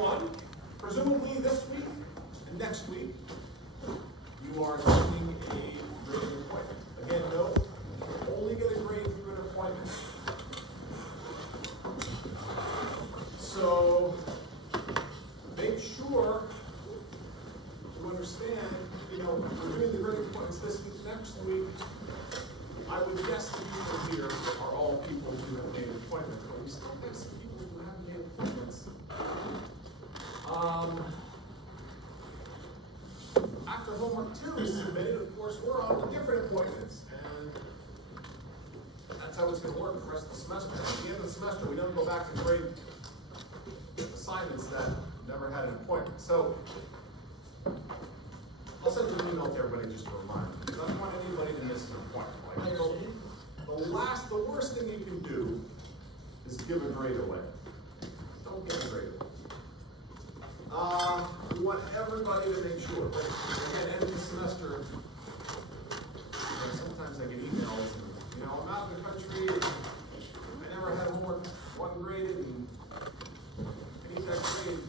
one, presumably this week and next week, you are attending a grading appointment. Again, no, you only get a grade through an appointment. So make sure to understand, we're doing the grading appointments this week, next week. I would guess the people here are all people who have made appointments, but we still have some people who haven't made appointments. After homework 2 is submitted, of course, we're on to different appointments, and that's how it's going to work the rest of the semester. At the end of the semester, we don't go back and grade assignments that never had an appointment. So I'll send you an email to everybody just to remind you, because I don't want anybody to miss an appointment. The worst thing you can do is give a grade away. Don't give a grade away. We want everybody to make sure. But again, end of the semester, sometimes I get emails, and, I'm out in the country, and I never had homework 1 graded, and I need that grade.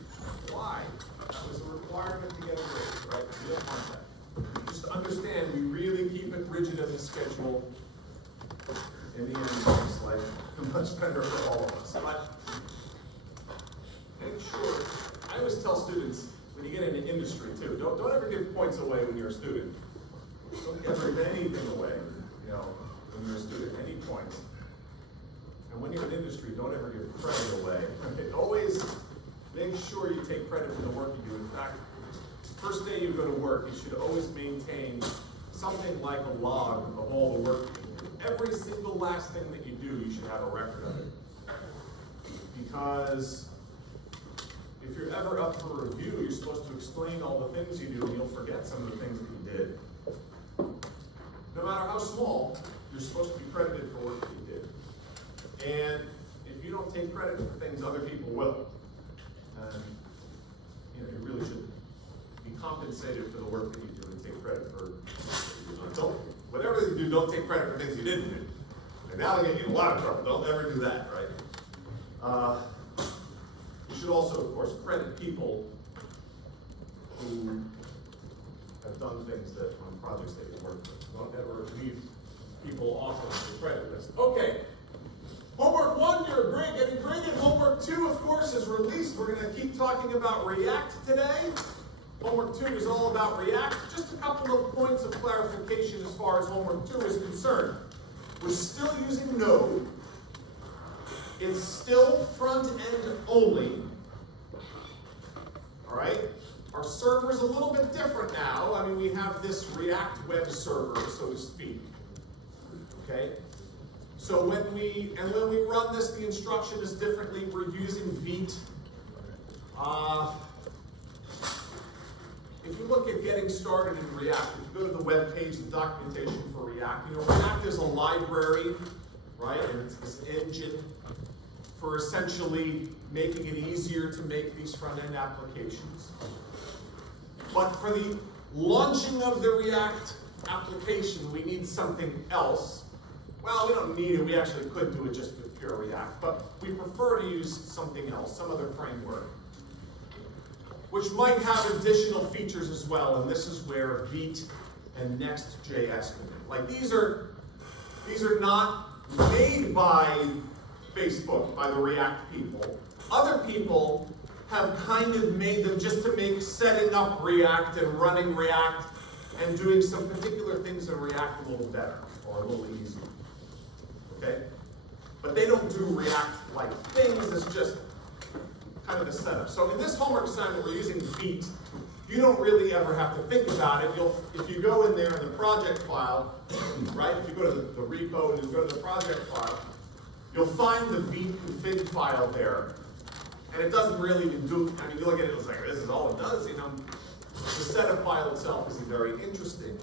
Why? That was a requirement to get a grade, right? We don't want that. Just understand, we really keep it rigid in the schedule. In the end, it's like much better for all of us. But make sure, I always tell students, when you get into industry too, don't ever give points away when you're a student. Don't ever give anything away, when you're a student, any points. And when you're in industry, don't ever give credit away. Okay? Always make sure you take credit for the work you do. In fact, first day you go to work, you should always maintain something like a log of all the work you do. Every single last thing that you do, you should have a record of it. Because if you're ever up for review, you're supposed to explain all the things you do, and you'll forget some of the things that you did. No matter how small, you're supposed to be credited for work that you did. And if you don't take credit for things, other people will. And you really should be compensated for the work that you do and take credit for whatever you do, don't take credit for things you didn't do. And that'll get you in a lot of trouble. Don't ever do that, right? You should also, of course, credit people who have done things that on projects that you worked with. Don't ever leave people off of the credit list. Okay. Homework 1, you're getting graded. Homework 2, of course, is released. We're going to keep talking about React today. Homework 2 is all about React. Just a couple of points of clarification as far as homework 2 is concerned. We're still using Node. It's still front end only. All right? Our server is a little bit different now. I mean, we have this React web server, so to speak. Okay? So when we run this, the instruction is differently. We're using Vite. If you look at getting started in React, if you go to the web page, the documentation for React, React is a library, right? And it's this engine for essentially making it easier to make these front-end applications. But for the launching of the React application, we need something else. Well, we don't need it. We actually could do it just with pure React, but we prefer to use something else, some other framework, which might have additional features as well, and this is where Vite and Next.js come in. Like these are not made by Facebook, by the React people. Other people have kind of made them just to make setting up React and running React and doing some particular things in React a little better or a little easier. Okay? But they don't do React-like things, it's just kind of the setup. So in this homework assignment, we're using Vite. You don't really ever have to think about it. If you go in there in the project file, right? If you go to the repo and you go to the project file, you'll find the Vite config file there. And it doesn't really even do, I mean, you look at it, it's like, this is all it does, The setup file itself isn't very interesting.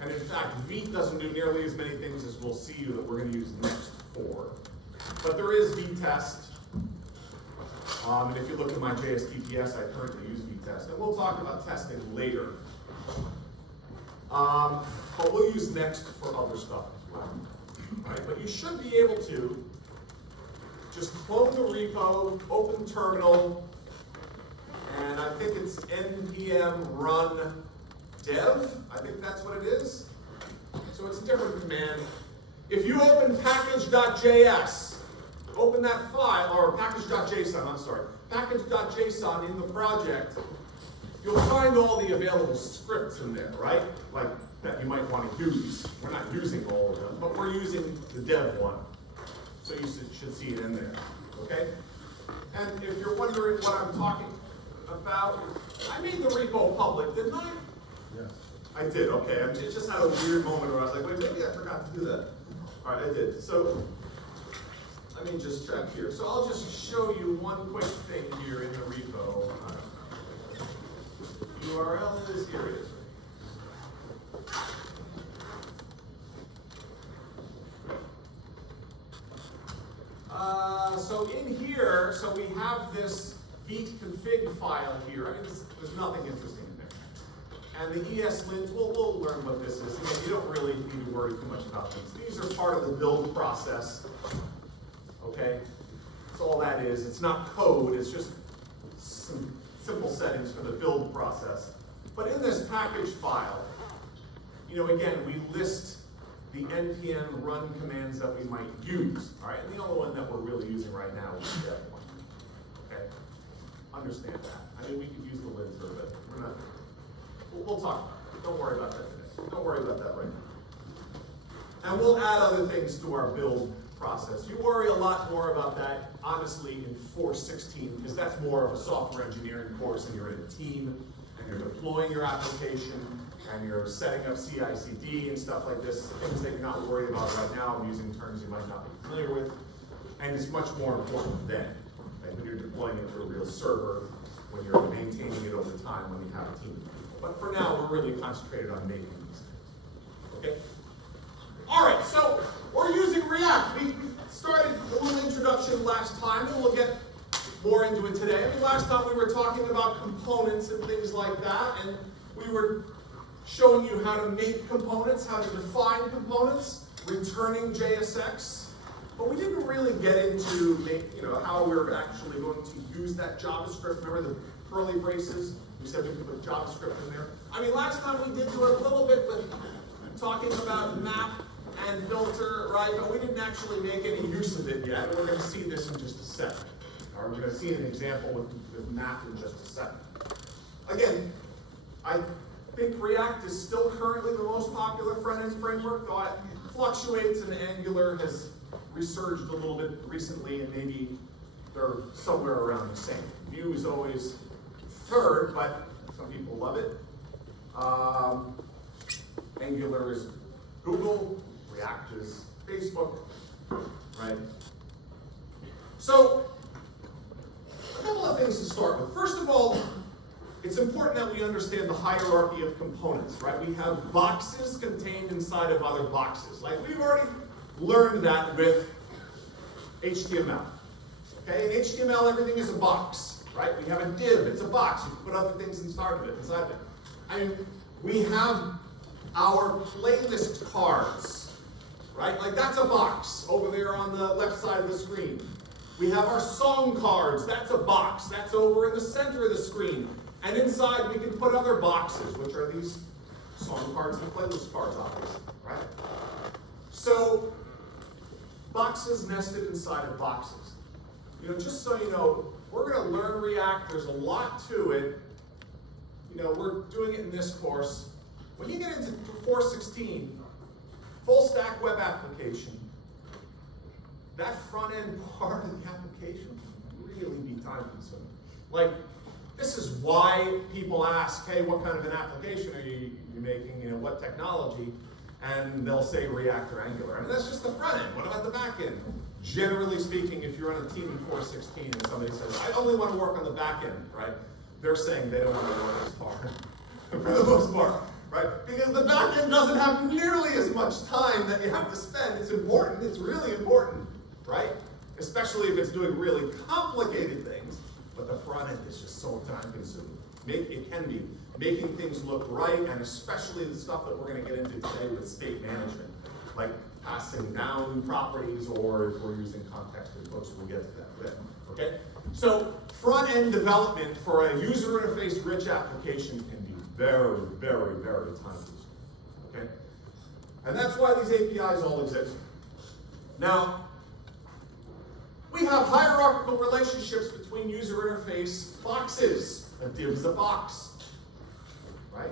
And in fact, Vite doesn't do nearly as many things as we'll see that we're going to use next for. But there is Vitest. And if you look at my JSTTS, I currently use Vitest. And we'll talk about testing later. But we'll use Next for other stuff as well. Right? But you should be able to just clone the repo, open terminal, and I think it's npm run dev. I think that's what it is. So it's a different command. If you open package.js, open that file, or package.json, I'm sorry, package.json in the project, you'll find all the available scripts in there, right? Like that you might want to use. We're not using all of them, but we're using the dev one. So you should see it in there, okay? And if you're wondering what I'm talking about, I made the repo public, didn't I? Yes. I did, okay. I just had a weird moment where I was like, wait, maybe I forgot to do that. All right, I did. So let me just check here. So I'll just show you one quick thing here in the repo. URL is, here it is. So in here, so we have this vite config file here. I mean, there's nothing interesting in there. And the ESLint, we'll learn what this is. Again, you don't really need to worry too much about these. These are part of the build process. Okay? That's all that is. It's not code, it's just some simple settings for the build process. But in this package file, you know, again, we list the npm run commands that we might use, all right? And the only one that we're really using right now is the dev one, okay? Understand that. I mean, we could use the linter, but we're not, we'll talk about it. Don't worry about that today. Don't worry about that right now. And we'll add other things to our build process. You worry a lot more about that, honestly, in 4.16, because that's more of a software engineering course, and you're in a team, and you're deploying your application, and you're setting up CI/CD and stuff like this, things that you're not worried about right now. I'm using terms you might not be familiar with, and it's much more important then, like when you're deploying it to a real server, when you're maintaining it over time, when you have a team of people. But for now, we're really concentrated on making these things, okay? All right, so we're using React. We started a little introduction last time, and we'll get more into it today. I mean, last time we were talking about components and things like that, and we were showing you how to make components, how to define components, returning JSX. But we didn't really get into how we're actually going to use that JavaScript. Remember the curly braces? We said we could put JavaScript in there. I mean, last time we did do a little bit with talking about map and filter, right? But we didn't actually make any use of it yet. We're going to see this in just a second. Or we're going to see an example with map in just a second. Again, I think React is still currently the most popular front-end framework, though it fluctuates, and Angular has resurged a little bit recently, and maybe they're somewhere around the same. Vue is always third, but some people love it. Angular is Google, React is Facebook, right? So, a couple of things to start with. First of all, it's important that we understand the hierarchy of components, right? We have boxes contained inside of other boxes. Like we've already learned that with HTML. Okay, in HTML, everything is a box, right? We have a div, it's a box. You can put other things inside of it. I mean, we have our playlist cards, right? Like that's a box over there on the left side of the screen. We have our song cards, that's a box. That's over in the center of the screen. And inside we can put other boxes, which are these song cards and playlist cards, obviously, right? So, boxes nested inside of boxes. You know, just so you know, we're going to learn React. There's a lot to it. You know, we're doing it in this course. When you get into 4.16, full stack web application, that front end part of the application can really be time consuming. Like, this is why people ask, hey, what kind of an application are you making? You know, what technology? And they'll say React or Angular. I mean, that's just the front end. What about the back end? Generally speaking, if you're on a team in 4.16 and somebody says, I only want to work on the back end, right? They're saying they don't want to work as hard, for the most part, right? Because the back end doesn't have nearly as much time that you have to spend. It's important, it's really important, right? Especially if it's doing really complicated things. But the front end is just so time consuming. It can be. Making things look right, and especially the stuff that we're going to get into today with state management, like passing down properties, or if we're using context inputs, we'll get to that bit. Okay? So front-end development for a user interface rich application can be very, very, very time-consuming. Okay? And that's why these APIs all exist. Now, we have hierarchical relationships between user interface boxes. A div is a box, right?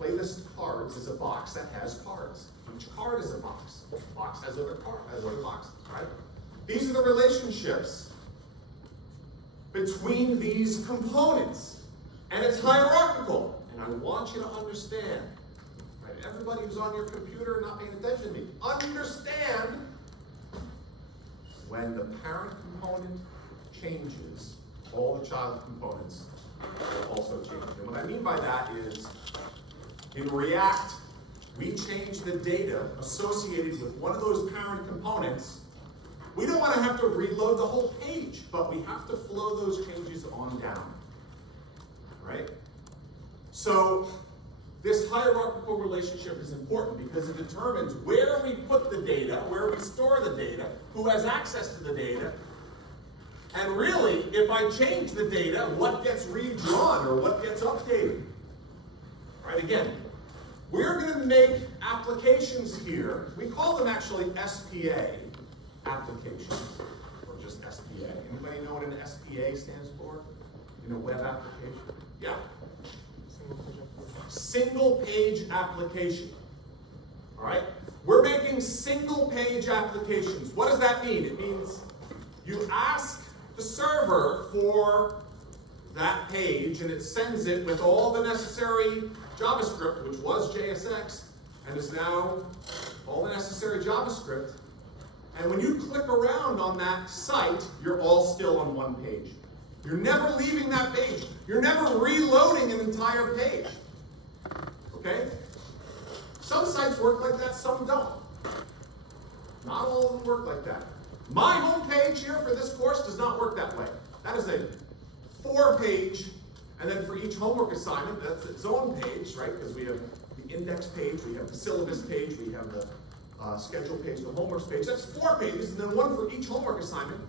Playlist cards is a box that has cards. Each card is a box. Each box has other boxes, right? These are the relationships between these components. And it's hierarchical. And I want you to understand, right? Everybody who's on your computer not paying attention to me, understand when the parent component changes, all the child components will also change. And what I mean by that is, in React, we change the data associated with one of those parent components. We don't want to have to reload the whole page, but we have to flow those changes on down, right? So this hierarchical relationship is important because it determines where we put the data, where we store the data, who has access to the data, and really, if I change the data, what gets redrawn or what gets updated. Right, again, we're going to make applications here. We call them actually SPA applications, or just SPA. Anybody know what an SPA stands for in a web application? Yeah. Single page application. All right? We're making single page applications. What does that mean? It means you ask the server for that page and it sends it with all the necessary JavaScript, which was JSX, and is now all the necessary JavaScript. And when you click around on that site, you're all still on one page. You're never leaving that page. You're never reloading an entire page. Okay? Some sites work like that, some don't. Not all of them work like that. My home page here for this course does not work that way. That is a 4-page, and then for each homework assignment, that's its own page, right? Because we have the index page, we have the syllabus page, we have the schedule page, the homework page. That's 4 pages, and then one for each homework assignment.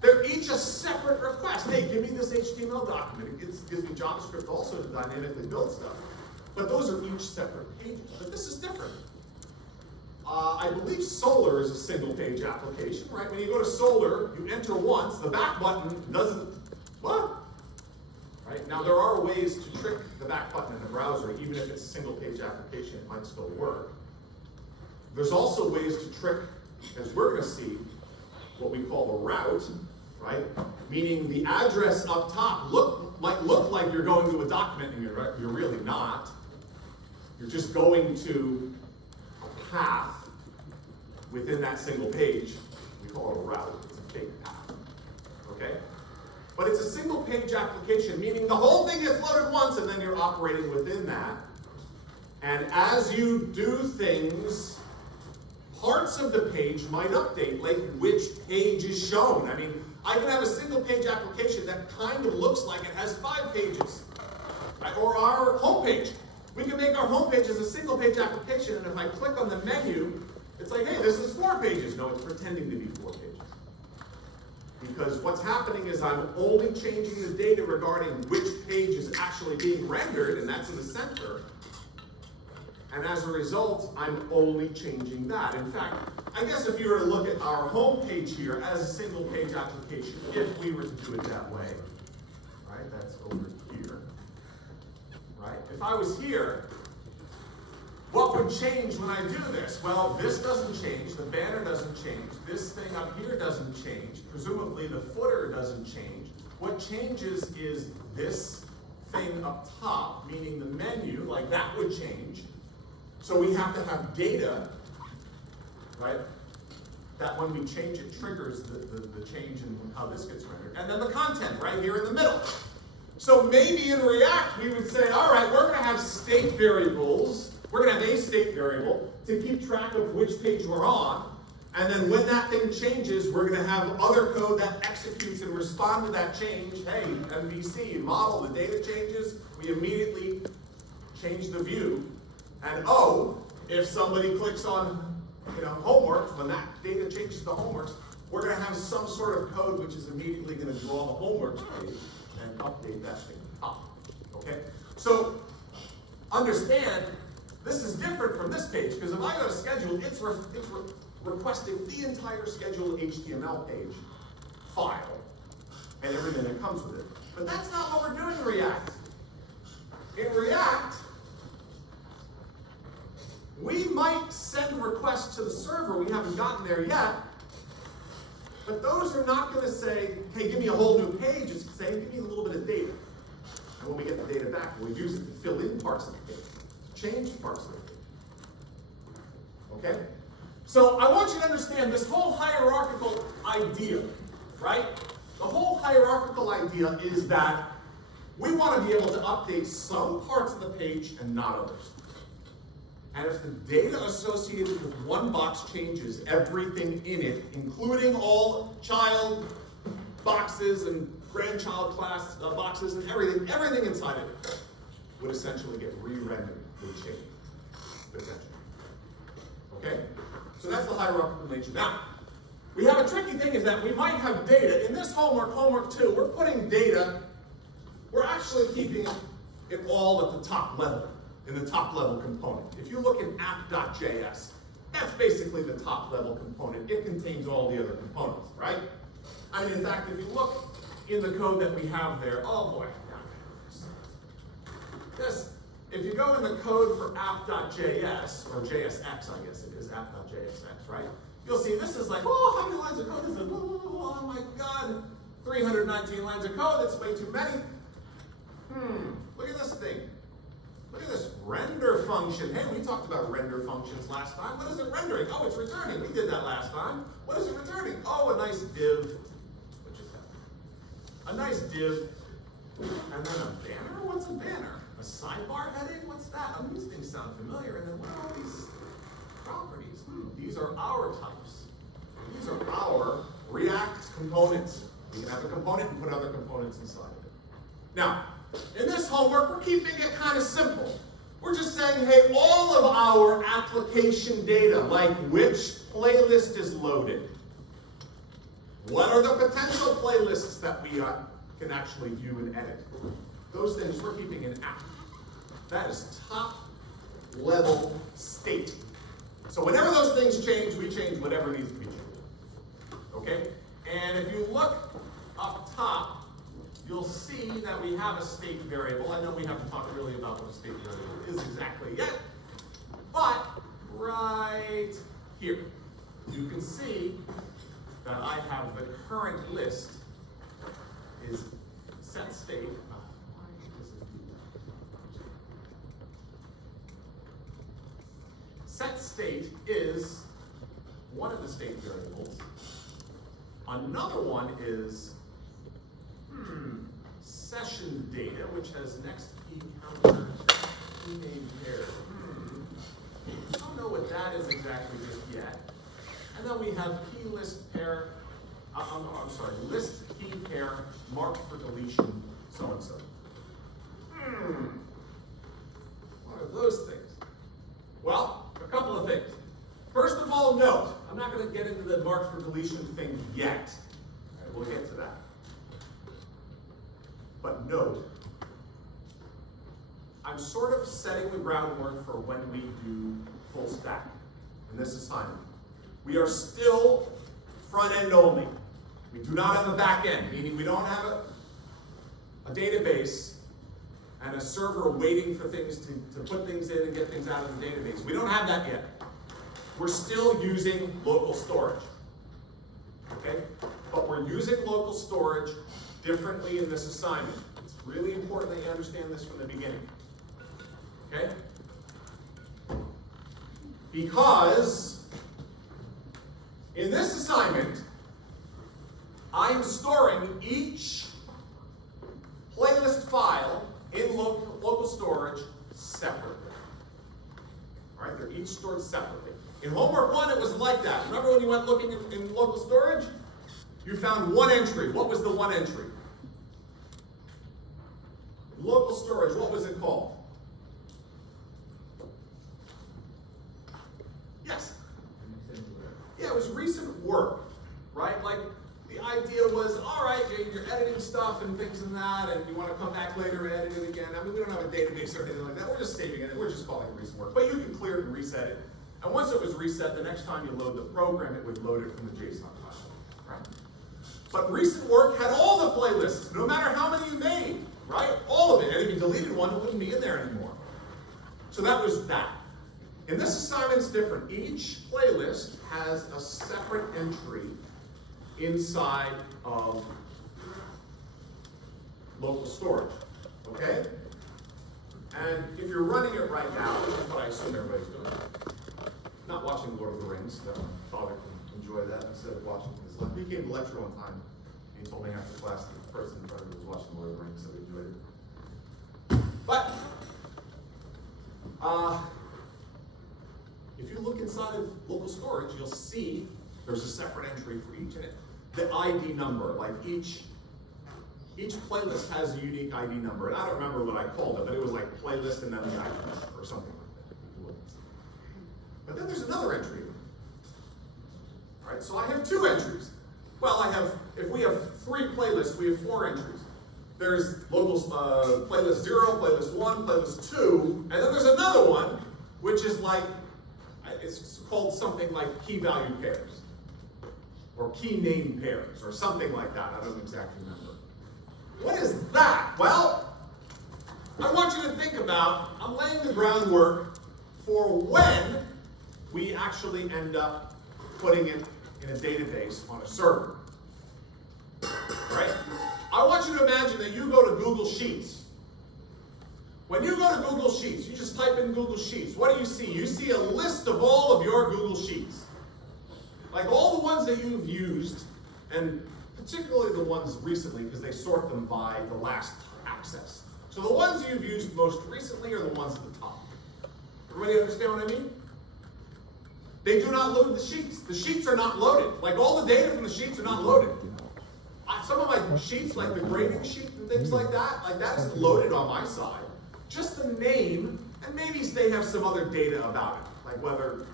They're each a separate request. Hey, give me this HTML document. It gives me JavaScript also to dynamically build stuff. But those are each separate pages. But this is different. I believe Solr is a single page application, right? When you go to Solr, you enter once, the back button doesn't, what? Right? Now there are ways to trick the back button in the browser, even if it's a single page application, it might still work. There's also ways to trick, as we're going to see, what we call the route, right? Meaning the address up top might look like you're going to a document and you're really not. You're just going to a path within that single page. We call it a route. It's a fake path. Okay? But it's a single page application, meaning the whole thing gets loaded once and then you're operating within that. And as you do things, parts of the page might update, like which page is shown. I mean, I can have a single page application that kind of looks like it has 5 pages. Right? Or our home page. We can make our home page as a single page application, and if I click on the menu, it's like, hey, this is 4 pages. No, it's pretending to be 4 pages. Because what's happening is I'm only changing the data regarding which page is actually being rendered, and that's in the center. And as a result, I'm only changing that. In fact, I guess if you were to look at our home page here as a single page application, if we were to do it that way, right, that's over here, right? If I was here, what would change when I do this? Well, this doesn't change, the banner doesn't change, this thing up here doesn't change, presumably the footer doesn't change. What changes is this thing up top, meaning the menu, like that would change. So we have to have data, right, that when we change it triggers the change in how this gets rendered. And then the content right here in the middle. So maybe in React we would say, all right, we're going to have state variables. We're going to have a state variable to keep track of which page we're on. And then when that thing changes, we're going to have other code that executes and responds to that change. Hey, MVC, model, the data changes. We immediately change the view. And oh, if somebody clicks on homework, when that data changes to homeworks, we're going to have some sort of code which is immediately going to draw the homework page and update that thing at the top. Okay? So understand, this is different from this page, because if I go to schedule, it's requesting the entire schedule HTML page file and everything that comes with it. But that's not what we're doing in React. In React, we might send requests to the server. We haven't gotten there yet. But those are not going to say, hey, give me a whole new page. It's saying, give me a little bit of data. And when we get the data back, we'll use it to fill in parts of the page, to change parts of the page. Okay? So I want you to understand this whole hierarchical idea, right? The whole hierarchical idea is that we want to be able to update some parts of the page and not others. And if the data associated with one box changes, everything in it, including all child boxes and grandchild class boxes and everything inside of it, would essentially get re-rendered, would change, potentially. Okay? So that's the hierarchical nature. Now, we have a tricky thing is that we might have data. In this homework 2, we're putting data, we're actually keeping it all at the top level, in the top level component. If you look in app.js, that's basically the top level component. It contains all the other components, right? I mean, in fact, if you look in the code that we have there, oh boy. If you go in the code for app.js, or JSX, I guess it is, app.jsx, right? You'll see this is like, oh, how many lines of code is it? Oh my God, 319 lines of code, that's way too many. Look at this thing. Look at this render function. Hey, we talked about render functions last time. What is it rendering? Oh, it's returning. We did that last time. What is it returning? Oh, a nice div. What just happened? A nice div. And then a banner? What's a banner? A sidebar heading? What's that? I mean, these things sound familiar. And then what are all these properties? These are our types. These are our React components. We can have a component and put other components inside of it. Now, in this homework, we're keeping it kind of simple. We're just saying, hey, all of our application data, like which playlist is loaded, what are the potential playlists that we can actually view and edit, those things we're keeping in app. That is top level state. So whenever those things change, we change whatever needs to be changed. Okay? And if you look up top, you'll see that we have a state variable. I know we haven't talked really about what a state variable is exactly yet, but right here, you can see that I have the current list is set state. Set state is one of the state variables. Another one is session data, which has next key counter, key name pair. I don't know what that is exactly just yet. And then we have key list pair, list key pair marked for deletion, so and so. What are those things? Well, a couple of things. First of all, note, I'm not going to get into the marked for deletion thing yet. All right, we'll get to that. But note, I'm sort of setting the groundwork for when we do full stack in this assignment. We are still front end only. We do not have a back end, meaning we don't have a database and a server waiting for things to put things in and get things out of the database. We don't have that yet. We're still using local storage. Okay? But we're using local storage differently in this assignment. It's really important that you understand this from the beginning. Okay? Because in this assignment, I am storing each playlist file in local storage separately. All right, they're each stored separately. In homework 1, it was like that. Remember when you went looking in local storage? You found one entry. What was the one entry? Local storage, what was it called? Yes? Yeah, it was recent work, right? Like stuff and things and that, and you want to come back later and edit it again. I mean, we don't have a database or anything like that. We're just saving it. We're just calling it recent work. But you can clear it and reset it. And once it was reset, the next time you load the program, it would load it from the JSON file. Right? But recent work had all the playlists, no matter how many you made, right? All of it. And if you deleted one, it wouldn't be in there anymore. So that was that. And this assignment is different. Each playlist has a separate entry inside of local storage, okay? And if you're running it right now, which is what I assume everybody's doing, not watching Lord of the Rings, that my father can enjoy that instead of watching his lecture. He came to lecture one time, and he told me after class that the person in front of me was watching Lord of the Rings, so he enjoyed it. But, if you look inside of local storage, you'll see there's a separate entry for each in it. The ID number, like each playlist has a unique ID number. And I don't remember what I called it, but it was like playlist and then the ID number or something like that. But then there's another entry. All right, so I have two entries. Well, if we have 3 playlists, we have 4 entries. There's local playlist 0, playlist 1, playlist 2, and then there's another one, which is like, it's called something like key value pairs, or key name pairs, or something like that. I don't exactly remember. What is that? Well, I want you to think about, I'm laying the groundwork for when we actually end up putting it in a database on a server. Right? I want you to imagine that you go to Google Sheets. When you go to Google Sheets, you just type in Google Sheets. What do you see? You see a list of all of your Google Sheets. Like all the ones that you've used, and particularly the ones recently, because they sort them by the last access. So the ones you've used most recently are the ones at the top. Everybody understand what I mean? They do not load the sheets. The sheets are not loaded. Like all the data from the sheets are not loaded. Some of my sheets, like the grading sheet and things like that isn't loaded on my side. Just the name, and maybe they have some other data about it, like whether,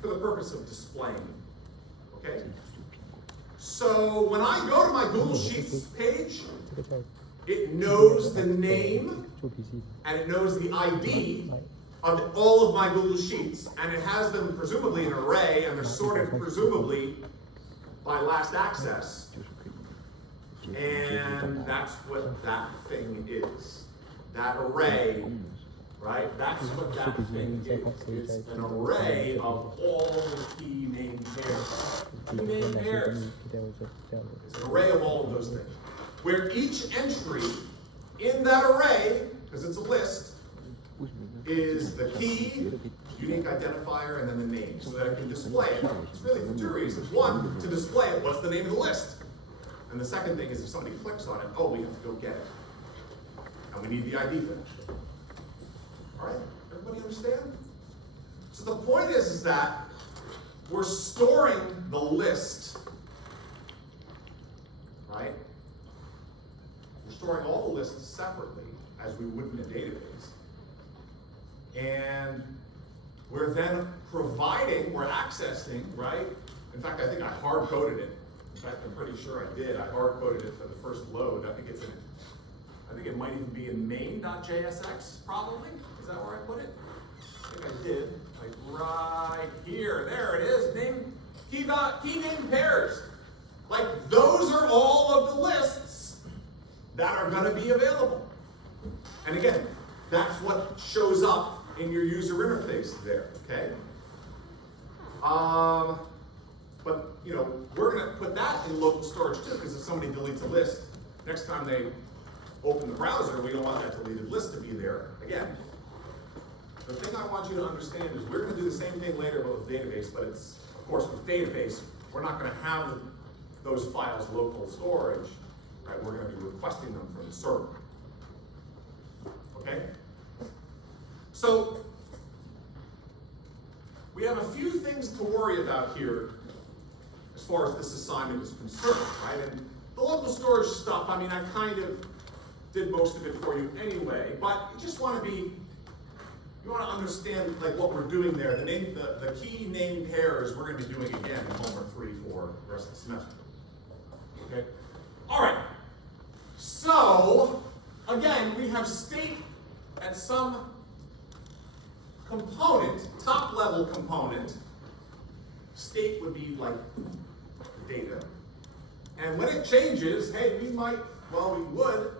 for the purpose of displaying it, okay? So when I go to my Google Sheets page, it knows the name, and it knows the ID of all of my Google Sheets, and it has them presumably in an array, and they're sorted presumably by last access, and that's what that thing is. That array, right? That's what that thing is. It's an array of all the key name pairs. Key name pairs. It's an array of all of those things. Where each entry in that array, because it's a list, is the key, unique identifier, and then the name, so that I can display it. It's really for 2 reasons. One, to display it, what's the name of the list? And the second thing is if somebody clicks on it, oh, we have to go get it. And we need the ID for that. All right, everybody understand? So the point is that we're storing the list, right? We're storing all the lists separately, as we would in a database. And we're then providing, we're accessing, right? In fact, I think I hard-coded it. In fact, I'm pretty sure I did. I hard-coded it for the first load. I think it might even be in main.jsx, probably. Is that where I put it? I think I did. Like right here. There it is. Key name pairs. Like those are all of the lists that are going to be available. And again, that's what shows up in your user interface there, okay? But you know, we're going to put that in local storage too, because if somebody deletes a list, next time they open the browser, we don't want that deleted list to be there again. The thing I want you to understand is we're going to do the same thing later with database, but it's, of course, with database, we're not going to have those files local storage, right? We're going to be requesting them from the server. Okay? So, we have a few things to worry about here as far as this assignment is concerned, right? And the local storage stuff, I mean, I kind of did most of it for you anyway, but you just want to be, you want to understand like what we're doing there. The key name pairs we're going to be doing again in homework 3 for the rest of the semester. Okay? All right. at some component, top level component, state would be like the data. And when it changes, hey, we would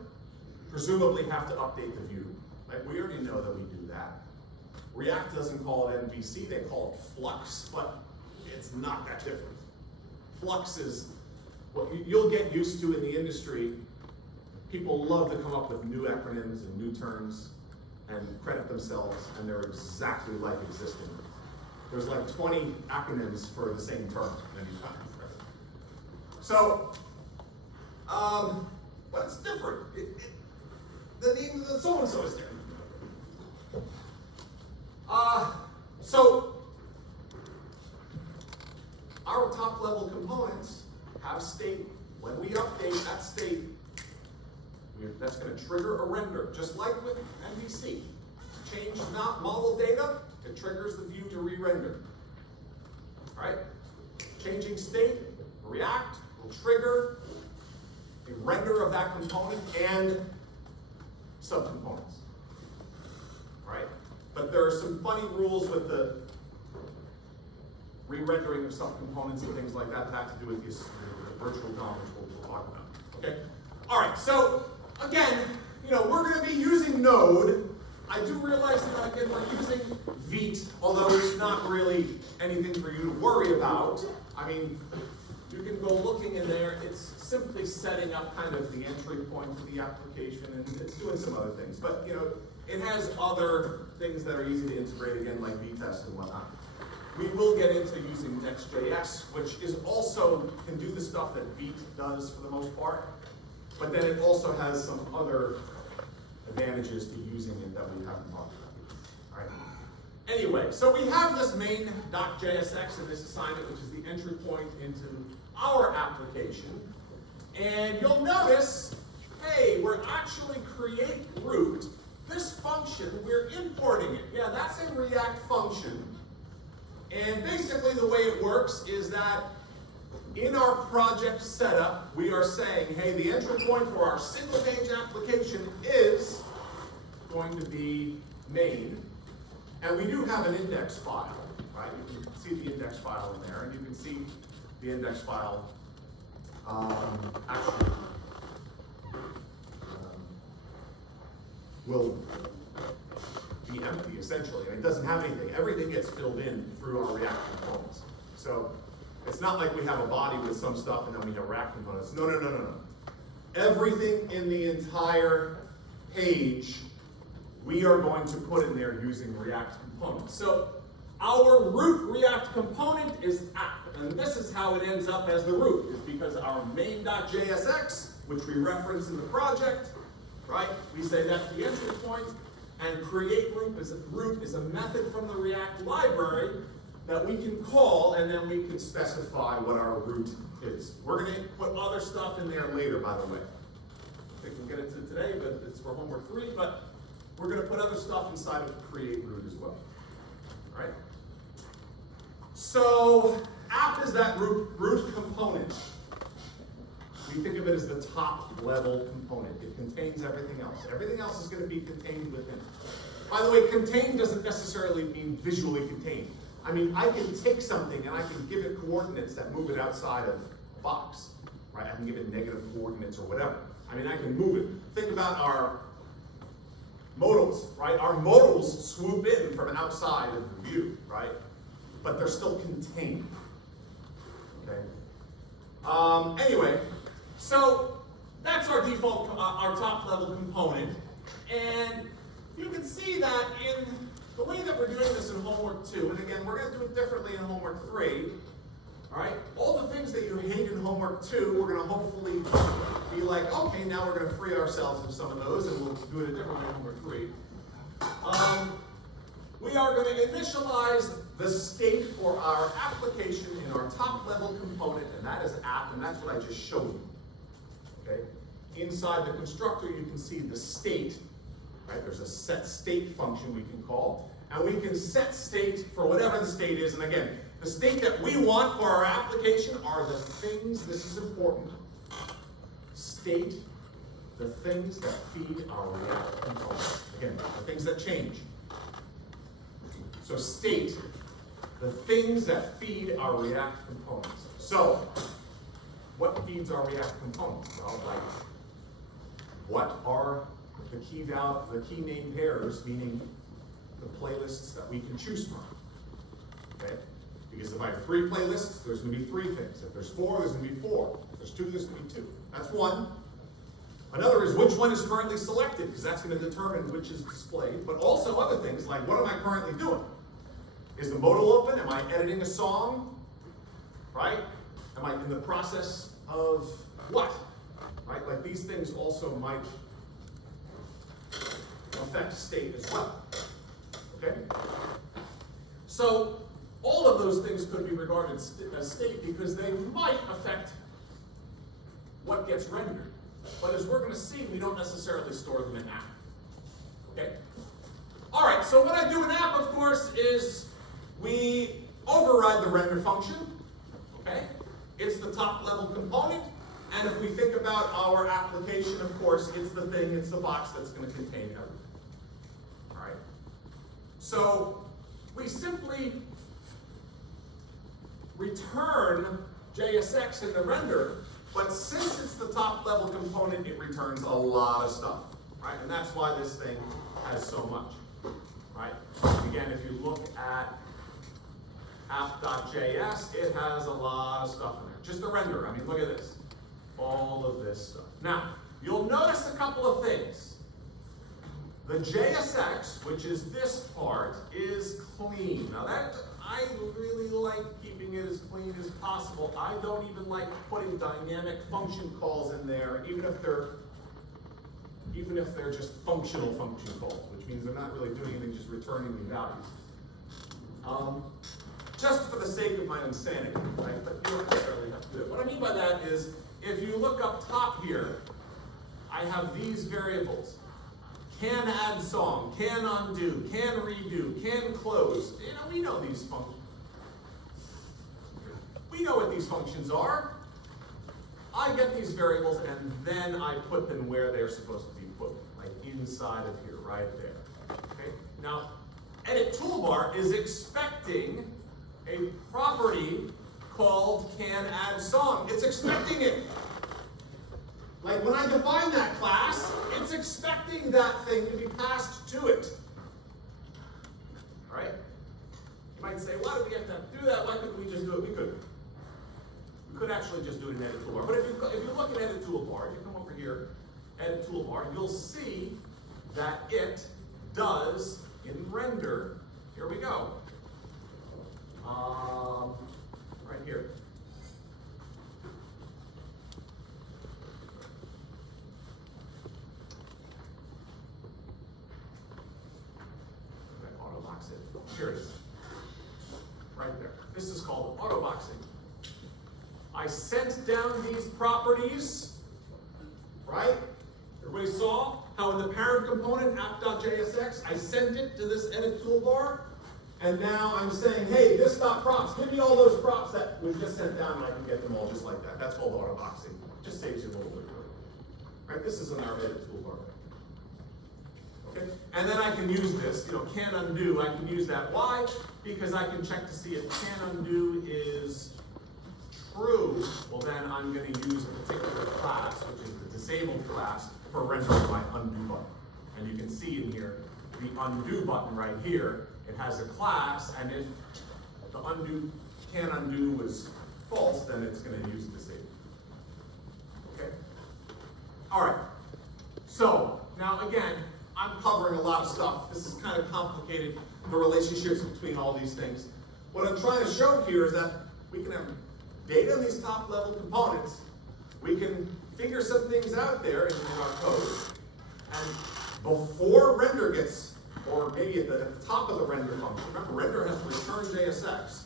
presumably have to update the view. Right? We already know that we do that. React doesn't call it MVC, they call it Flux, but it's not that different. Flux is what you'll get used to in the industry. People love to come up with new acronyms and new terms and credit themselves, and they're exactly like existing. There's like 20 acronyms for the same term many times. So, but it's different. The name of the so-and-so is different. So, our top level components have state. When we update that state, that's going to trigger a render, just like with MVC. Change not model data, it triggers the view to re-render. All right? Changing state, React will trigger a render of that component and subcomponents. All right? But there are some funny rules with the re-rendering of subcomponents and things like that have to do with this virtual DOM, which we'll talk about. Okay? All right, so again, we're going to be using Node. I do realize that, again, we're using Vite, although it's not really anything for you to worry about. I mean, you can go looking in there. It's simply setting up kind of the entry point to the application, and it's doing some other things. But, it has other things that are easy to integrate, again, like VTest and whatnot. We will get into using Next.js, which is also can do the stuff that Vite does for the most part, but then it also has some other advantages to using it that we haven't talked about. All right. Anyway, so we have this main.jsx in this assignment, which is the entry point into our application. And you'll notice, hey, we're actually create root. This function, we're importing it. Yeah, that's a React function. And basically the way it works is that in our project setup, we are saying, hey, the entry point for our single page application is going to be main. And we do have an index file, right? You can see the index file in there, and you can see the index file actually will be empty, essentially. And it doesn't have anything. Everything gets filled in through our React components. So it's not like we have a body with some stuff and then we have React components. No. Everything in the entire page we are going to put in there using React components. So our root React component is app, and this is how it ends up as the root, is because our main.jsx, which we reference in the project, right? We say that's the entry point, and create root is a method from the React library that we can call, and then we can specify what our root is. We're going to put other stuff in there later, by the way. I think we'll get into today, but it's for homework 3, but we're going to put other stuff inside of create root as well. All right? So app is that root component. We think of it as the top level component. It contains everything else. Everything else is going to be contained within. By the way, contained doesn't necessarily mean visually contained. I mean, I can take something and I can give it coordinates that move it outside of a box, right? I can give it negative coordinates or whatever. I mean, I can move it. Think about our modals, right? Our modals swoop in from outside of the view, right? But they're still contained, okay? Anyway, so that's our default, our top level component. And you can see that in the way that we're doing this in homework 2, and again, we're going to do it differently in homework 3, all right? All the things that you hate in homework 2, we're going to hopefully be like, okay, now we're going to free ourselves of some of those, and we'll do it a different way in homework 3. We are going to initialize the state for our application in our top level component, and that is app, and that's what I just showed you, okay? Inside the constructor, you can see the state. Right? There's a set state function we can call, and we can set state for whatever the state is. And again, the state that we want for our application are the things, this is important, state the things that feed our React components. Again, the things that change. So state the things that feed our React components. So, what feeds our React components? Well, like, what are the key name pairs, meaning the playlists that we can choose from? Okay? Because if I have 3 playlists, there's going to be 3 things. If there's 4, there's going to be 4. If there's 2, there's going to be 2. That's one. Another is which one is currently selected, because that's going to determine which is displayed. But also other things like, what am I currently doing? Is the modal open? Am I editing a song? Right? Am I in the process of what? Right? Like these things also might affect state as well. Okay? So all of those things could be regarded as state because they might affect what gets rendered. But as we're going to see, we don't necessarily store them in app. Okay? All right, so what I do in app, of course, is we override the render function. Okay? It's the top level component. And if we think about our application, of course, it's the thing, it's the box that's going to contain everything. All right? So we simply return JSX in the render, but since it's the top level component, it returns a lot of stuff, right? And that's why this thing has so much, right? Again, if you look at app.js, it has a lot of stuff in there. Just the render, I mean, look at this. All of this stuff. Now, you'll notice a couple of things. The JSX, which is this part, is clean. Now that, I really like keeping it as clean as possible. I don't even like putting dynamic function calls in there, even if they're just functional function calls, which means they're not really doing anything, just returning the values. Just for the sake of my insanity, right? But you don't necessarily have to do it. What I mean by that is, if you look up top here, I have these variables. Can add song, can undo, can redo, can close. You know, we know these functions. We know what these functions are. I get these variables and then I put them where they're supposed to be put, like inside of here, right there. Okay? Now, edit toolbar is expecting a property called can add song. It's expecting it. Like when I define that class, it's expecting that thing to be passed to it. All right? You might say, why do we have to do that? Why couldn't we just do it? We could. We could actually just do it in edit toolbar. But if you look at edit toolbar, if you come over here, edit toolbar, you'll see that it does in render. Here we go. Right here. Auto-box it. Here it is. Right there. This is called auto-boxing. I sent down these properties, right? Everybody saw how in the parent component, app.jsx, I sent it to this edit toolbar. And now I'm saying, hey, this.props, give me all those props that we just sent down and I can get them all just like that. That's called auto-boxing. Just saves you a little bit of work. Right? This is in our edit toolbar. Okay? And then I can use this, can undo, I can use that. Why? Because I can check to see if can undo is true. Well, then I'm going to use a particular class, which is the disabled class, for rendering my undo button. And you can see in here, the undo button right here, it has a class, and if the can undo was false, then it's going to use disable. Okay? All right. So, now again, I'm covering a lot of stuff. This is kind of complicated, the relationships between all these things. What I'm trying to show here is that we can have data in these top level components. We can figure some things out there in our code. And before render gets, or maybe at the top of the render function, remember render has to return JSX.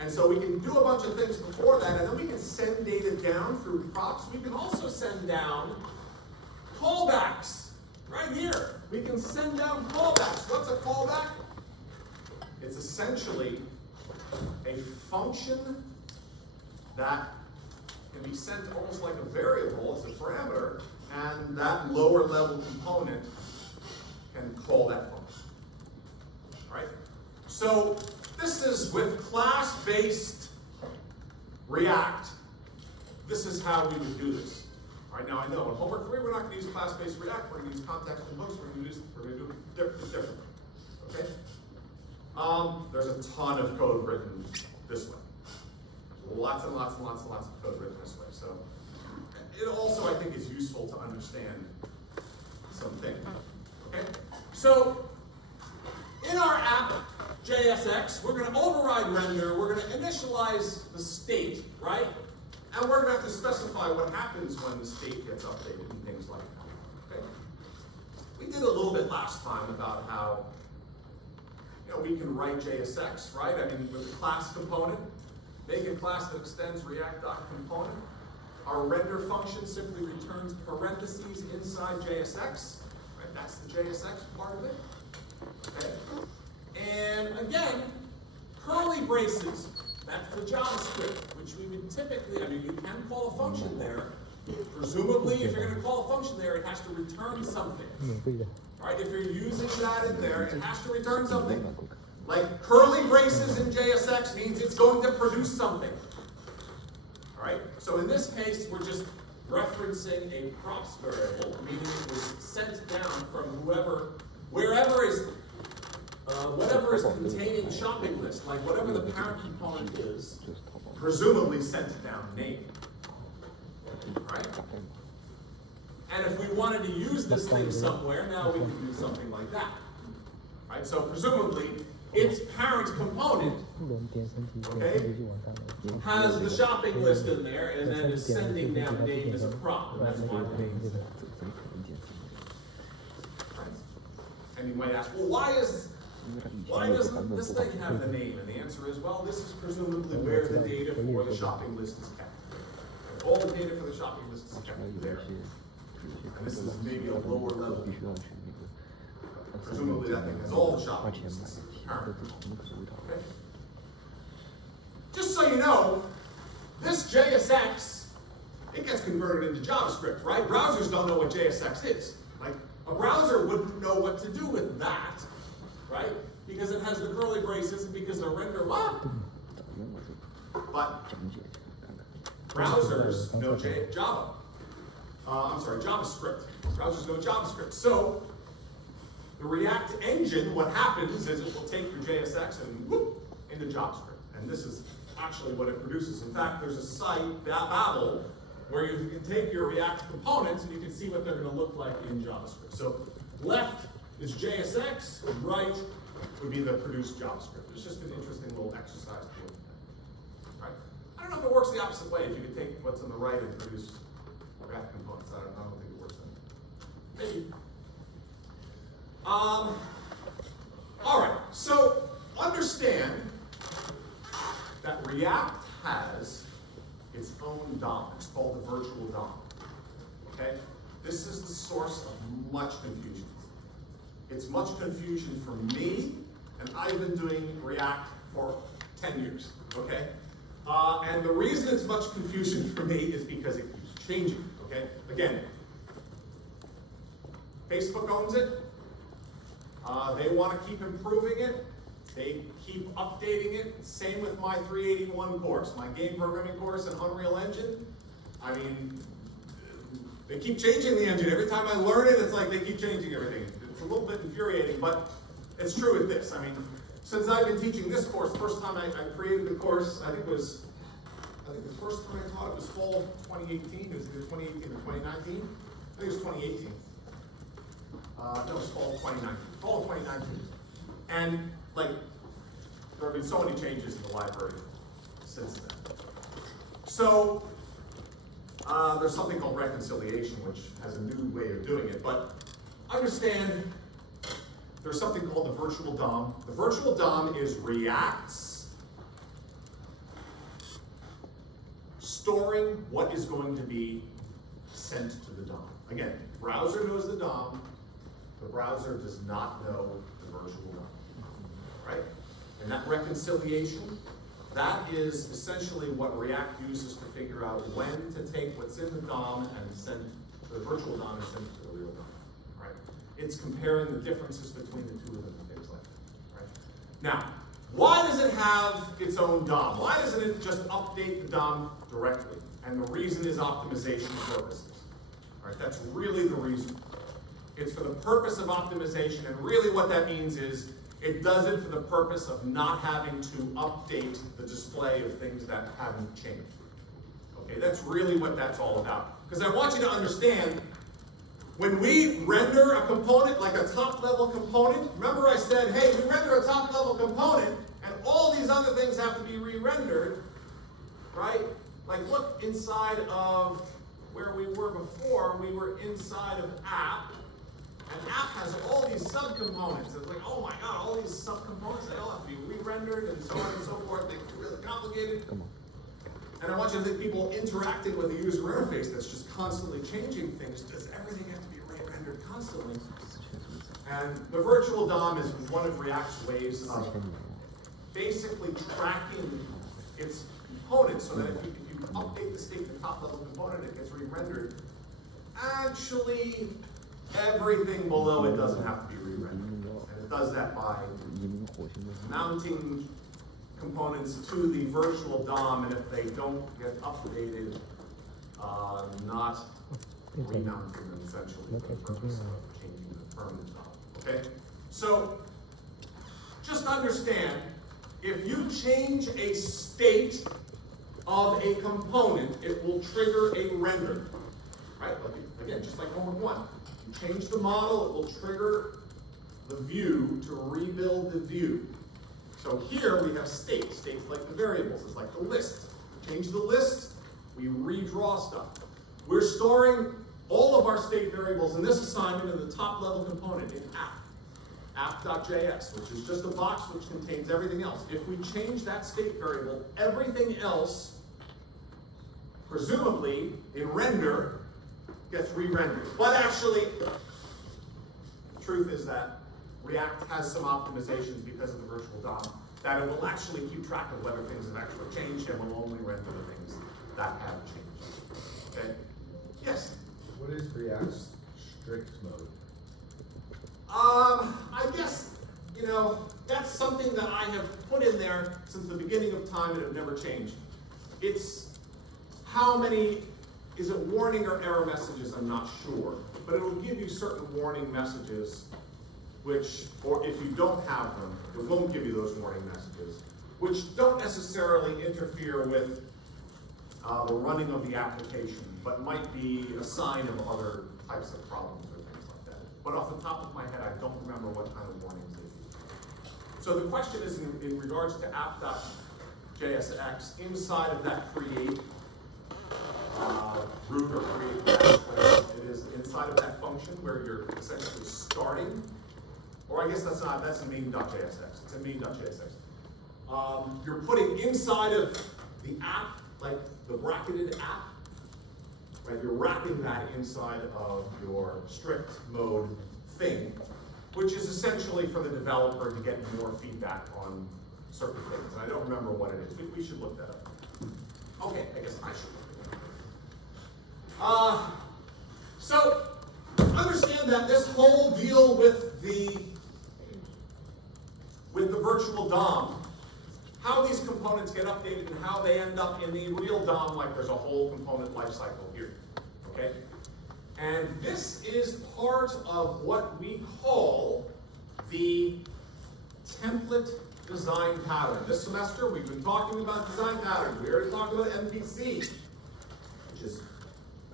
And so we can do a bunch of things before that, and then we can send data down through props. We can also send down callbacks. Right here, we can send down callbacks. What's a callback? It's essentially a function that can be sent almost like a variable as a parameter, and lower level component can call that function. All right? So this is with class-based React, this is how we would do this. All right, now I know in homework 3 we're not going to use class-based React, we're going to use context and hooks, we're going to do it differently. Okay? There's a ton of code written this way. Lots and lots and lots and lots of code written this way. So it also, I think, is useful to understand some things. Okay? So in our app, JSX, we're going to override render, we're going to initialize the state, right? And we're going to have to specify what happens when the state gets updated and things like that. Okay? We did a little bit last time about how we can write JSX, right? I mean, with the class component, make a class that extends React.component. Our render function simply returns parentheses inside JSX, right? That's the JSX part of it. Okay? And again, curly braces, that's for JavaScript, which we would typically, I mean, you can call a function there. Presumably, if you're going to call a function there, it has to return something. All right, if you're using that in there, it has to return something. Like curly braces in JSX means it's going to produce something. All right, so in this case, we're just referencing a props variable, meaning it was sent down from whoever, wherever is, whatever is containing shopping list, like whatever the parent component is, presumably sent down name. Right? And if we wanted to use this thing somewhere, now we can do something like that. Right? So presumably, its parent component, okay, has the shopping list in there, and then is sending down name as a prop, and that's why the name is there. Right? And you might ask, well, why doesn't this thing have the name? And the answer is, well, this is presumably where the data for the shopping list is kept. All the data for the shopping list is kept there. And this is maybe a lower level. Presumably that thing has all the shopping lists. Okay? Just so you know, this JSX, it gets converted into JavaScript, right? Browsers don't know what JSX is. Like, a browser wouldn't know what to do with that, right? Because it has the curly braces and because the render what? But browsers know Java. JavaScript. Browsers know JavaScript. So the React engine, what happens is it will take your JSX and whoop into JavaScript. And this is actually what it produces. In fact, there's a site, Babel, where you can take your React components and you can see what they're going to look like in JavaScript. So left is JSX, right would be the produced JavaScript. It's just an interesting little exercise to look at. Right? I don't know if it works the opposite way, if you could take what's on the right and produce React components. I don't think it works then. Maybe. All right, so understand that React has its own DOM. It's called the virtual DOM. Okay? This is the source of much confusion. It's much confusion for me, and I've been doing React for 10 years. Okay? And the reason it's much confusion for me is because it keeps changing. Okay? Again, Facebook owns it. They want to keep improving it. They keep updating it. Same with my 381 course, my game programming course in Unreal Engine. I mean, they keep changing the engine. Every time I learn it, it's like they keep changing everything. It's a little bit infuriating, but it's true with this. I mean, since I've been teaching this course, the first time I created the course, I think the first time I taught it was fall of 2018. It was either 2018 or 2019. I think it was 2018. No, it was fall of 2019. Fall of 2019. And, like, there have been so many changes in the library since then. So, there's something called reconciliation, which has a new way of doing it. But understand, there's something called the virtual DOM. The virtual DOM is React's storing what is going to be sent to the DOM. Again, the browser knows the DOM. The browser does not know the virtual DOM, right? And that reconciliation, that is essentially what React uses to figure out when to take what's in the DOM and send to virtual DOM is sent to the real DOM, right? It's comparing the differences between the two of them and things like that, right? Now, why does it have its own DOM? Why doesn't it just update the DOM directly? And the reason is optimization purposes. All right, that's really the reason. It's for the purpose of optimization, and really what that means is it does it for the purpose of not having to update the display of things that haven't changed. Okay, that's really what that's all about. Because I want you to understand, when we render a component, like a top-level component, remember I said, hey, we render a top-level component, and all these other things have to be re-rendered, right? Like, look inside of where we were before. We were inside of app, and app has all these subcomponents. It's like, oh my god, all these subcomponents, they all have to be re-rendered, and so on and so forth. They get really complicated. And I want you to think people interacting with the user interface that's just constantly changing things. Does everything have to be re-rendered constantly? And the virtual DOM is one of React's ways of basically tracking its components so that if you update the state of the top level component, it gets re-rendered. Actually, everything below it doesn't have to be re-rendered. And it does that by mounting components to the virtual DOM, and if they don't get updated, not remounting them essentially for the purpose of changing the permanent DOM. Okay? So, just understand, if you change a state of a component, it will trigger a render. Right? Again, just like homework 1. You change the model, it will trigger the view to rebuild the view. So here we have states. States like the variables. It's like the list. Change the list, we redraw stuff. We're storing all of our state variables in this assignment in the top level component in app. app.js, which is just a box which contains everything else. If we change that state variable, everything else, presumably in render, gets re-rendered. But actually, the truth is that React has some optimizations because of the virtual DOM that it will actually keep track of whether things have actually changed and will only render the things that have changed. Okay? Yes? What is React's strict mode? I guess, you know, that's something that I have put in there since the beginning of time and have never changed. It's how many, is it warning or error messages? I'm not sure. But it will give you certain warning messages, which, or if you don't have them, it won't give you those warning messages, which don't necessarily interfere with the running of the application, but might be a sign of other types of problems or things like that. But off the top of my head, I don't remember what kind of warnings they use. So the question is in regards to app.jsx, inside of that create root or create class, it is inside of that function where you're essentially starting, or I guess that's not, that's in main.jsx, it's in main.jsx. You're putting inside of the app, like the bracketed app, right? You're wrapping that inside of your strict mode thing, which is essentially for the developer to get more feedback on certain things. And I don't remember what it is. We should look that up. Okay, I guess I should look it up. So, understand that this whole deal with the virtual DOM, how these components get updated and how they end up in the real DOM, like there's a whole component lifecycle here, okay? And this is part of what we call the template design pattern. This semester, we've been talking about design patterns. We already talked about MVC, which is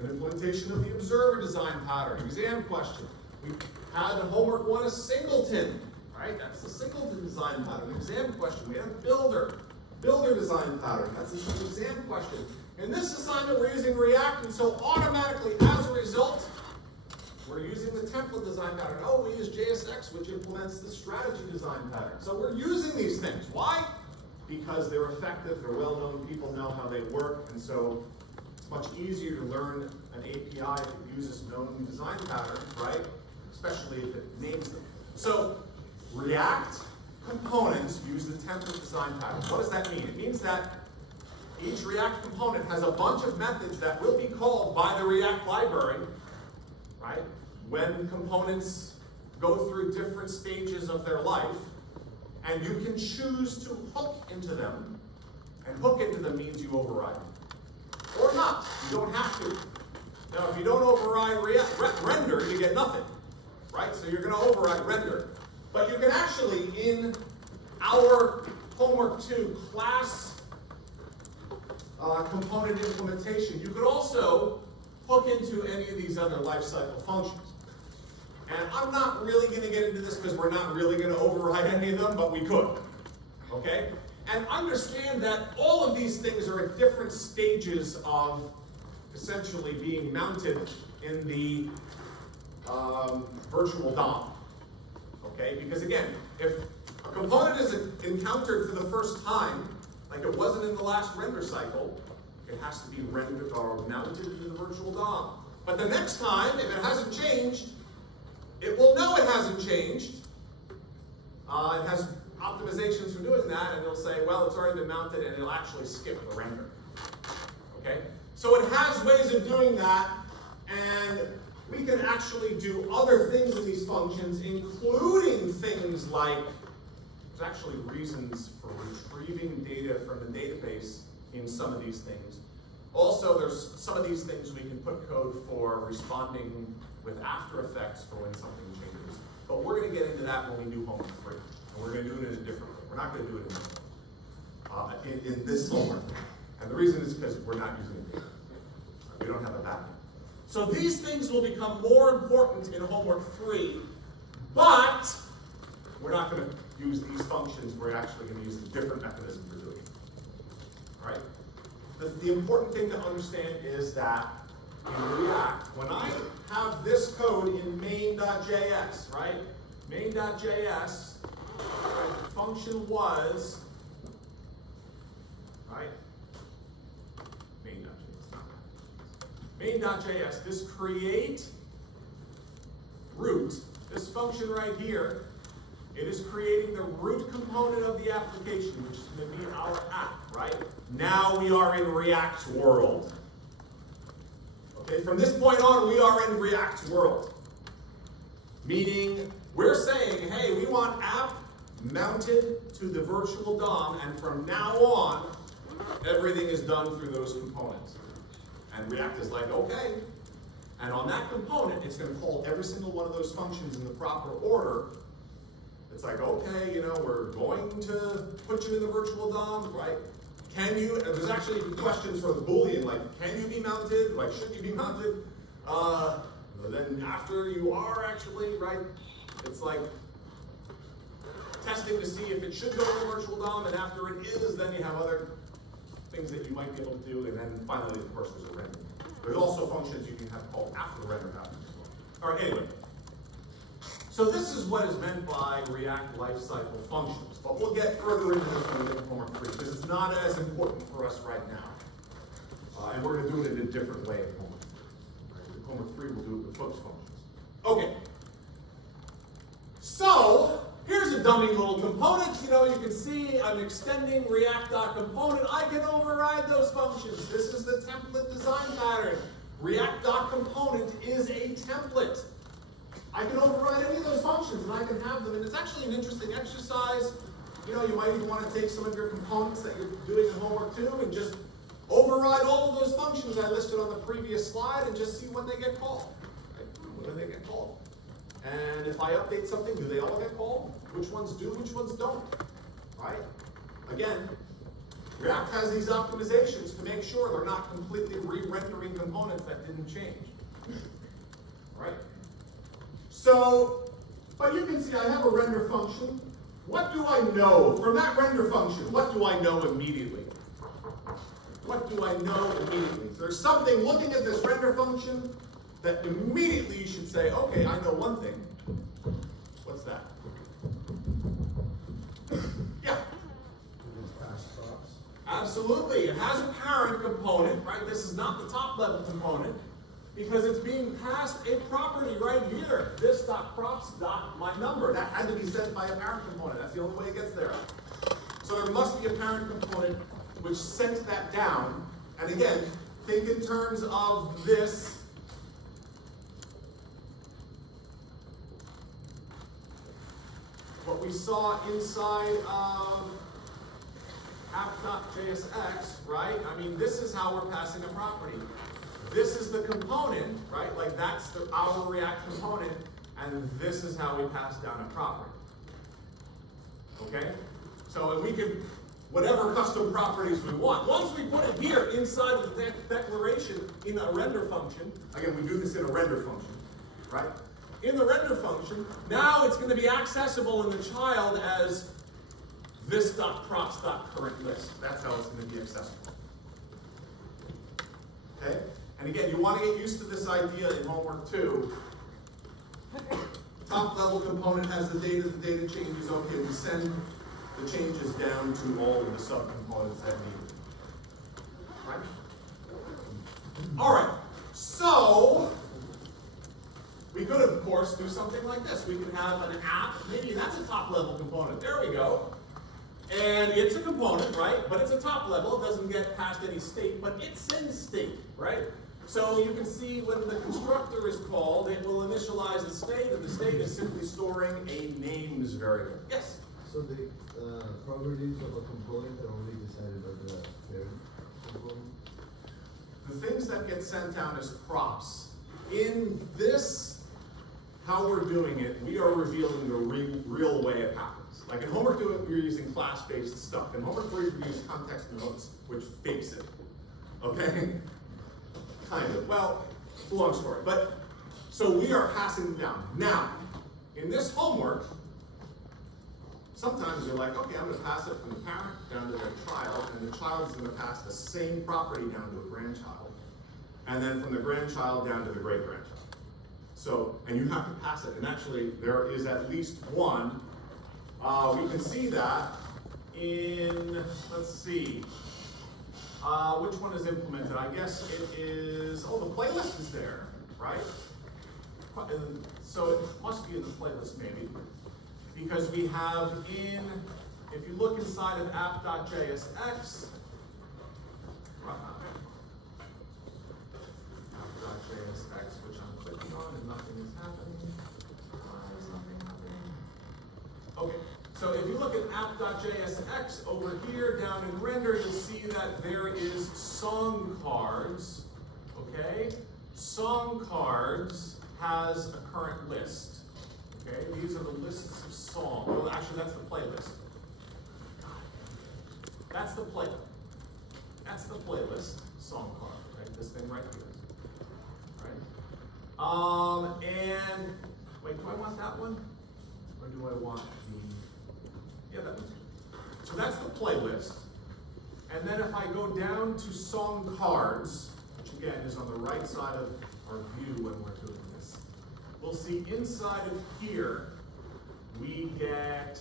an implementation of the observer design pattern. Exam question. We had in homework 1 a singleton. Right? That's the singleton design pattern. Exam question. We have builder design pattern. That's an exam question. In this assignment, we're using React, and so automatically, as a result, we're using the template design pattern. Oh, we use JSX, which implements the strategy design pattern. So we're using these things. Why? Because they're effective, they're well-known, people know how they work, and so it's much easier to learn an API if it uses known design patterns, right? Especially if it names them. So React components use the template design pattern. What does that mean? It means that each React component has a bunch of methods that will be called by the React library right? When components go through different stages of their life, and you can choose to hook into them, and hook into them means you override them. Or not, you don't have to. Now, if you don't override render, you get nothing, right? So you're going to override render. But you can actually, in our Homework 2 class component implementation, you could also hook into any of these other lifecycle functions. And I'm not really going to get into this because we're not really going to override any of them, but we could, okay? And understand that all of these things are at different stages of essentially being mounted in the virtual DOM, okay? Because again, if a component is encountered for the first time, like it wasn't in the last render cycle, it has to be rendered or mounted in the virtual DOM. But the next time, if it hasn't changed, it will know it hasn't changed. It has optimizations for doing that, and it'll say, well, it's already been mounted, and it'll actually skip the render. Okay? So it has ways of doing that, and we can actually do other things in these functions, including things like, there's actually reasons for retrieving data from the database in some of these things. Also, there's some of these things we can put code for responding with After Effects for when something changes. But we're going to get into that when we do Homework 3. And we're going to do it in a different way. We're not going to do it in this homework. And the reason is because we're not using it. We don't have a backend. So these things will become more important in Homework 3, but we're not going to use these functions. We're actually going to use a different mechanism for doing it. All right? The important thing to understand is that in React, when I have this code in main.js, right? Main.js, the function was, right? Main.js, not that. Main.js, this create root, this function right here, it is creating the root component of the application, which is going to be our app, right? Now we are in React world. Okay, from this point on, we are in React world. Meaning, we're saying, hey, we want app mounted to the virtual DOM, and from now on, everything is done through those components. And React is like, okay. And on that component, it's going to call every single one of those functions in the proper order. It's like, okay, you know, we're going to put you in the virtual DOM, right? Can you, and there's actually questions for the Boolean, like, can you be mounted? Like, should you be mounted? Then after you are actually, right, it's like testing to see if it should go in the virtual DOM, and after it is, then you have other things that you might be able to do, and then finally, of course, there's a render. There's also functions you can have called after the render happens as well. All right, anyway. So this is what is meant by React lifecycle functions, but we'll get further into this when we get to Homework 3, because it's not as important for us right now. And we're going to do it in a different way in Homework 3. Right? In Homework 3, we'll do it with focus functions. Okay. So, here's a dummy little component. You know, you can see I'm extending React.component. I can override those functions. This is the template design pattern. React.component is a template. I can override any of those functions, and I can have them, and it's actually an interesting exercise. You know, you might even want to take some of your components that you're doing in Homework 2 and just override all of those functions I listed on the previous slide and just see when they get called. Right? When do they get called? And if I update something, do they all get called? Which ones do, which ones don't? Right? Again, React has these optimizations to make sure they're not completely re-rendering components that didn't change. Right? So, but you can see I have a render function. What do I know from that render function? What do I know immediately? What do I know immediately? There's something looking at this render function that immediately you should say, okay, I know one thing. What's that? Yeah. Absolutely. It has a parent component, right? This is not the top level component, because it's being passed a property right here. This.props.myNumber. That had to be sent by a parent component. That's the only way it gets there. So there must be a parent component which sent that down. And again, think in terms of this what we saw inside of app.jsx, right? I mean, this is how we're passing a property. This is the component, right? Like that's our React component, and this is how we pass down a property. Okay? So, and we can, whatever custom properties we want. Once we put it here inside of the declaration in a render function, again, we do this in a render function, right? In the render function, now it's going to be accessible in the child as this.props.currentList. That's how it's going to be accessible. Okay? And again, you want to get used to this idea in homework too. Top level component has the data changes. Okay, we send the changes down to all of the subcomponents that need. Right? All right. So we could, of course, do something like this. We could have an app. Maybe that's a top level component. There we go. And it's a component, right? But it's a top level. It doesn't get past any state, but it sends state, right? So you can see when the constructor is called, it will initialize the state, and the state is simply storing a names variable. Yes? So the properties of a component are only decided by the parent component? The things that get sent out as props, in this, how we're doing it, we are revealing the real way it happens. Like in homework 2, we're using class-based stuff. In homework 3, we use context notes, which fakes it. Okay? Kind of. Well, it's a long story. But, so we are passing them down. Now, in this homework, sometimes you're like, okay, I'm going to pass it from the parent down to their child, and the child is going to pass the same property down to a grandchild, and then from the grandchild down to the great-grandchild. So, and you have to pass it, and actually there is at least one. We can see that in, let's see, which one is implemented? I guess it is, oh, the playlist is there, right? So it must be in the playlist maybe. Because we have in, if you look inside of app.jsx, app.jsx, which I'm clicking on and nothing is happening. Why is nothing happening? Okay, so if you look at app.jsx over here down in render, you'll see that there is song cards, okay? Song cards has a current list. Okay, these are the lists of songs. Well, actually, that's the playlist. That's the playlist. That's the playlist song card, right? This thing right here, right? And wait, do I want that one, or do I want the? Yeah, that one. So that's the playlist. And then if I go down to song cards, which again is on the right side of our view when we're doing this. We'll see inside of here, we get,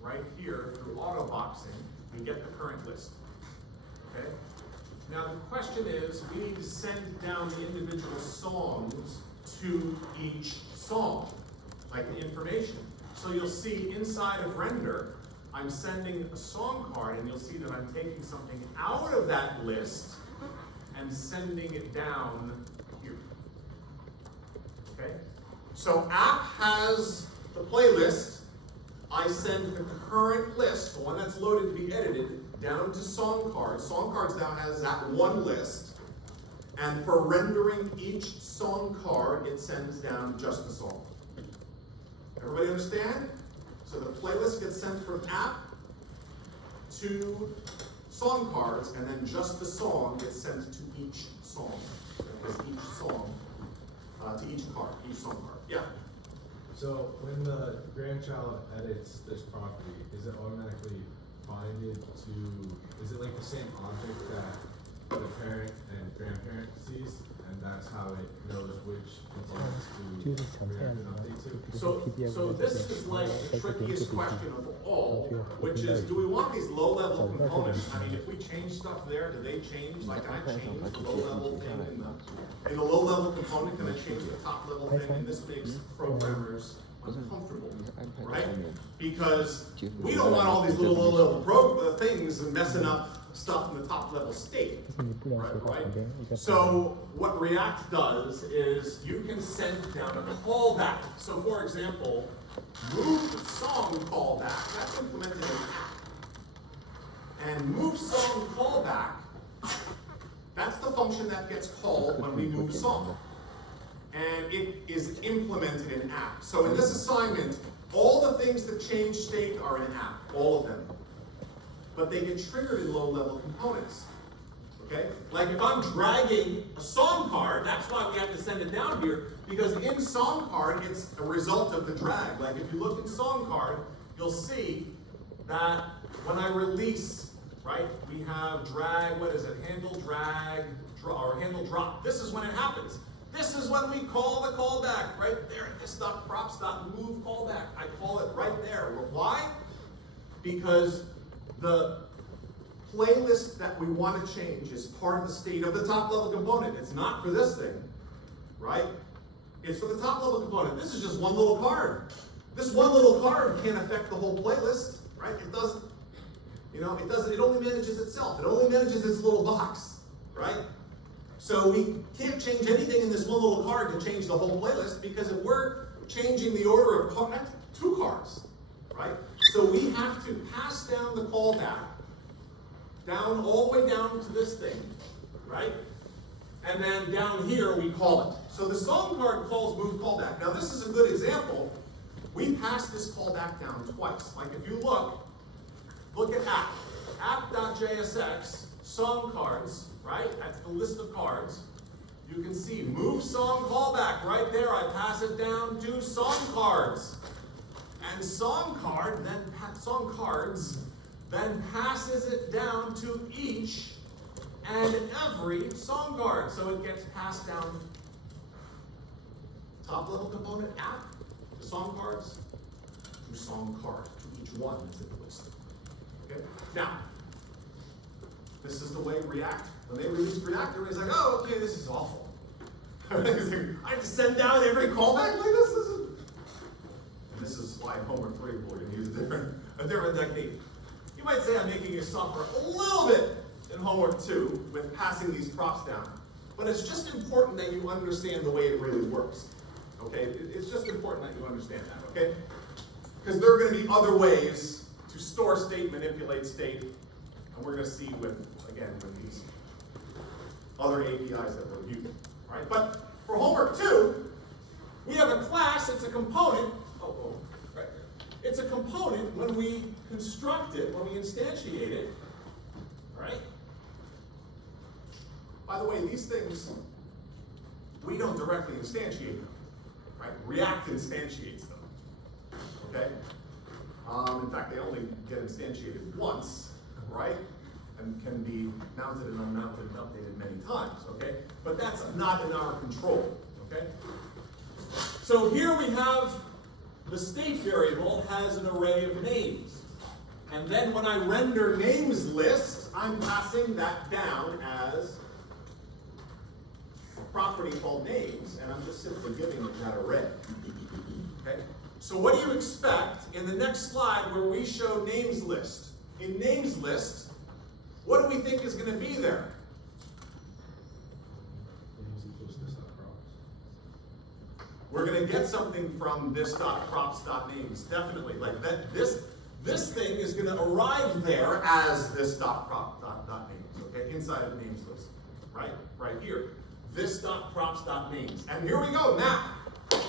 right here, through auto boxing, we get the current list, okay? Now the question is, we need to send down the individual songs to each song, like the information. So you'll see inside of render, I'm sending a song card, and you'll see that I'm taking something out of that list and sending it down here. Okay? So app has the playlist. I send the current list, the one that's loaded to be edited, down to song cards. Song cards now has that one list. And for rendering each song card, it sends down just the song. Everybody understand? So the playlist gets sent from app to song cards, and then just the song gets sent to each song. Because each song, to each card, each song card. Yeah? So when the grandchild edits this property, is it automatically binded to, is it like the same object that the parent and grandparent sees? And that's how it knows which components to react and update to? So this is like the trickiest question of all, which is, do we want these low-level components? I mean, if we change stuff there, do they change? Like, can I change the low-level thing in the low-level component? Can I change the top-level thing? And this makes programmers uncomfortable, right? Because we don't want all these little low-level things messing up stuff in the top level state, right? So what React does is you can send down a callback. So for example, move song callback, that's implemented in app. And move song callback, that's the function that gets called when we move a song. And it is implemented in app. So in this assignment, all the things that change state are in app, all of them. But they get triggered in low-level components. Okay? Like if I'm dragging a song card, that's why we have to send it down here, because in song card, it's a result of the drag. Like if you look in song card, you'll see that when I release, right, we have drag, what is it, handle drag, or handle drop. This is when it happens. This is when we call the callback, right there, this.props.move callback. I call it right there. Why? Because the playlist that we want to change is part of the state of the top level component. It's not for this thing, right? It's for the top level component. This is just one little card. This one little card can't affect the whole playlist, right? It doesn't, it only manages itself. It only manages its little box, right? So we can't change anything in this one little card to change the whole playlist, because if we're changing the order of that's 2 cards, right? So we have to pass down the callback down all the way down to this thing, right? And then down here we call it. So the song card calls move callback. Now this is a good example. We pass this callback down twice. Like if you look at app.jsx, song cards, right? That's the list of cards. You can see move song callback right there. I pass it down to song cards. And song cards then passes it down to each and every song card. So it gets passed down top level component app to song cards to song card to each one that's in the list. Okay? Now, this is the way React, when they released React, everybody's like, oh, okay, this is awful. I have to send down every callback like this? And this is why in Homework 3 we're going to use a different technique. You might say I'm making your software a little bit in Homework 2 with passing these props down. But it's just important that you understand the way it really works. Okay? It's just important that you understand that, okay? Because there are going to be other ways to store state, manipulate state, and we're going to see with these other APIs that we're using. Right? But for Homework 2, we have a class, it's a component. Right. It's a component when we construct it, when we instantiate it. Right? By the way, these things, we don't directly instantiate them. Right? React instantiates them. Okay? In fact, they only get instantiated once, right? And can be mounted and unmounted and updated many times, okay? But that's not in our control, okay? So here we have the state variable has an array of names. And then when I render names list, I'm passing that down as a property called names, and I'm just simply giving it that array, okay? So what do you expect in the next slide where we show names list? In names list, what do we think is going to be there? We're going to get something from this .props.names, definitely. Like that, this thing is going to arrive there as this .props.names, okay, inside of names list, right? Right here. This .props.names. And here we go, map.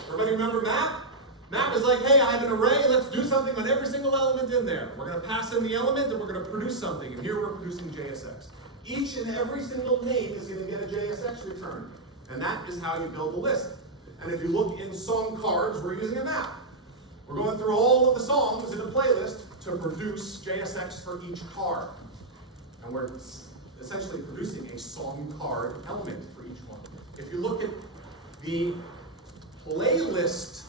Everybody remember map? Map is like, hey, I have an array, let's do something on every single element in there. We're going to pass in the element and we're going to produce something. And here we're producing JSX. Each and every single name is going to get a JSX return. And that is how you build a list. And if you look in song cards, we're using a map. We're going through all of the songs in a playlist to produce JSX for each card. And we're essentially producing a song card element for each one. If you look at the playlist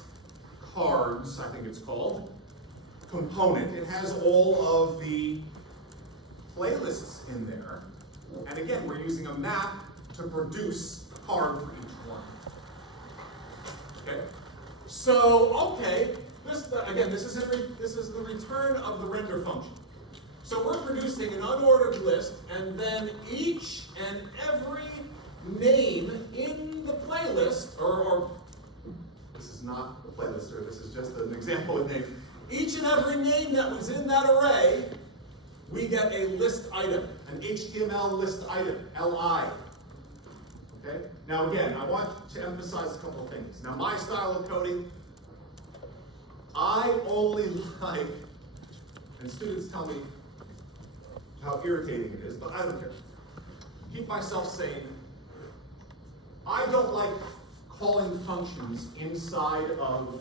cards, I think it's called, component, it has all of the playlists in there. And again, we're using a map to produce a card for each one. Okay? So, okay, this is the return of the render function. So we're producing an unordered list, and then each and every name in the playlist, or this is not a playlist, or this is just an example of name. Each and every name that was in that array, we get a list item, an HTML list item, LI. Okay? Now again, I want to emphasize a couple of things. Now my style of coding, I only like, and students tell me how irritating it is, but I don't care. Keep myself sane. I don't like calling functions inside of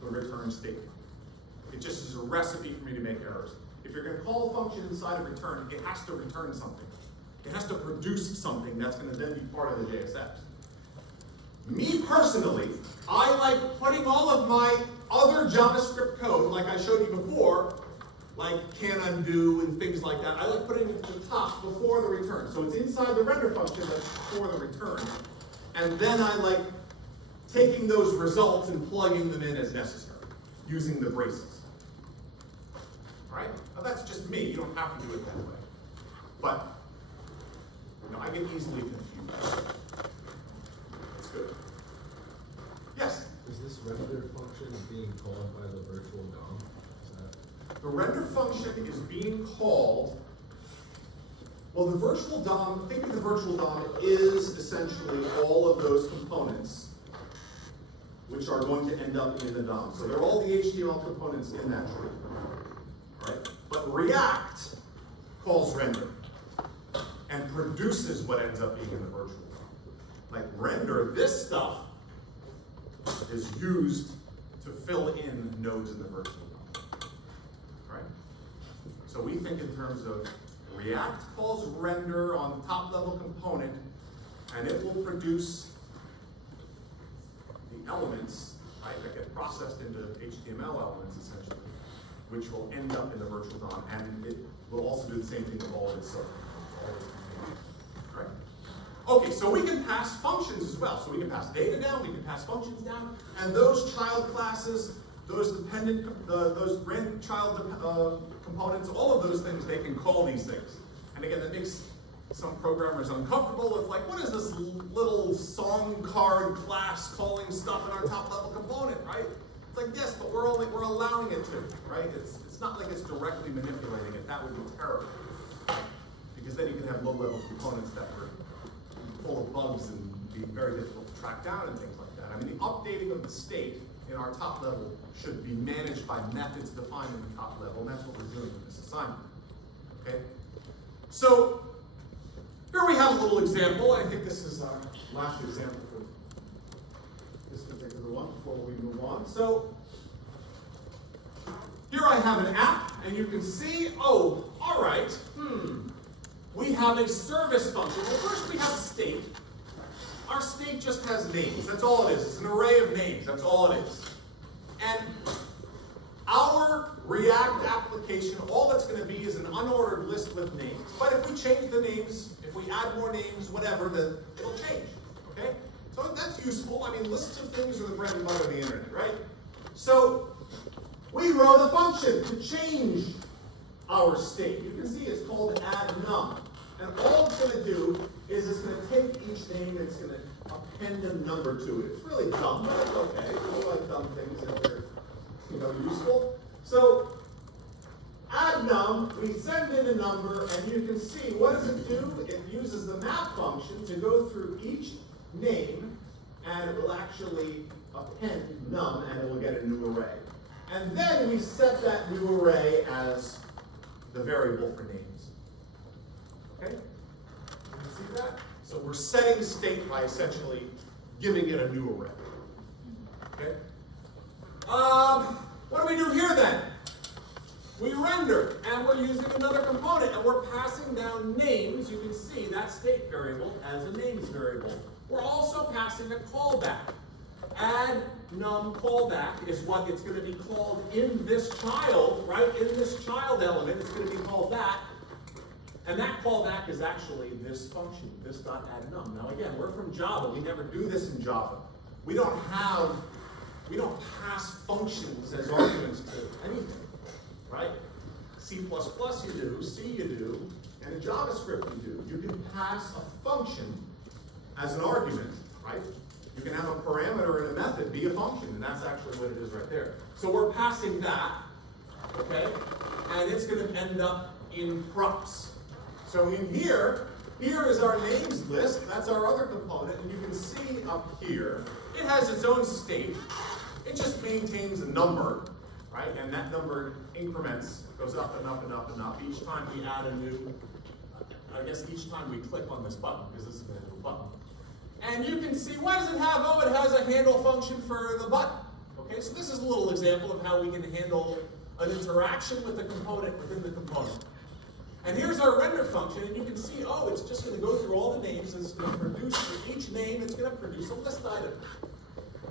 the return statement. It just is a recipe for me to make errors. If you're going to call a function inside of return, it has to return something. It has to produce something that's going to then be part of the JSX. Me personally, I like putting all of my other JavaScript code, like I showed you before, like can undo and things like that. I like putting it at the top before the return. So it's inside the render function, but before the return. And then I like taking those results and plugging them in as necessary, using the braces. All right? Now that's just me. You don't have to do it that way. But I get easily confused. That's good. Yes? Is this render function being called by the virtual DOM? The render function is being called, well, the virtual DOM, think of the virtual DOM is essentially all of those components which are going to end up in the DOM. So they're all the HTML components in that tree. All right? But React calls render and produces what ends up being in the virtual DOM. Like render, this stuff is used to fill in nodes in the virtual DOM. Right? So we think in terms of React calls render on the top level component, and it will produce the elements, right, that get processed into HTML elements essentially, which will end up in the virtual DOM, and it will also do the same thing with all of its stuff. Right? Okay, so we can pass functions as well. So we can pass data down, we can pass functions down, and those child classes, those dependent, those grandchild components, all of those things, they can call these things. And again, that makes some programmers uncomfortable. It's like, what is this little song card class calling stuff in our top level component, right? It's like, yes, but we're allowing it to, right? It's not like it's directly manipulating it. That would be terrible. Because then you can have low-level components that were full of bugs and be very difficult to track down and things like that. I mean, the updating of the state in our top level should be managed by methods defined in the top level, and that's what we're doing in this assignment. Okay? So, here we have a little example. I think this is our last example for this particular one before we move on. So, here I have an app, and you can see, oh, all right, we have a service function. Well, first we have a state. Our state just has names. That's all it is. It's an array of names. That's all it is. And our React application, all that's going to be is an unordered list with names. But if we change the names, if we add more names, whatever, then it'll change. Okay? So that's useful. I mean, lists of things are the bread and butter of the internet, right? So we wrote a function to change our state. You can see it's called add num. And all it's going to do is it's going to take each name and it's going to append a number to it. It's really dumb, but it's okay. We like dumb things if they're useful. So add num, we send in a number, and you can see what does it do? It uses the map function to go through each name, and it will actually append num, and it will get a new array. And then we set that new array as the variable for names. Okay? You can see that? So we're setting state by essentially giving it a new array. Okay? What do we do here then? We render, and we're using another component, and we're passing down names. You can see that state variable as a names variable. We're also passing a callback. Add num callback is what it's going to be called in this child, right? In this child element, it's going to be called that. And that callback is actually this function, this.addNum. Now again, we're from Java. We never do this in Java. We don't pass functions as arguments to anything, right? C++ you do, C you do, and in JavaScript you do. You can pass a function as an argument, right? You can have a parameter in a method be a function, and that's actually what it is right there. So we're passing that, okay? And it's going to end up in props. So in here is our names list. That's our other component, and you can see up here, it has its own state. It just maintains a number, right? And that number increments, goes up and up and up and up. Each time we add a new, I guess each time we click on this button, because this is a new button. And you can see, what does it have? Oh, it has a handle function for the button. Okay, so this is a little example of how we can handle an interaction with the component within the component. And here's our render function, and you can see, oh, it's just going to go through all the names, and it's going to produce, for each name, it's going to produce a list item.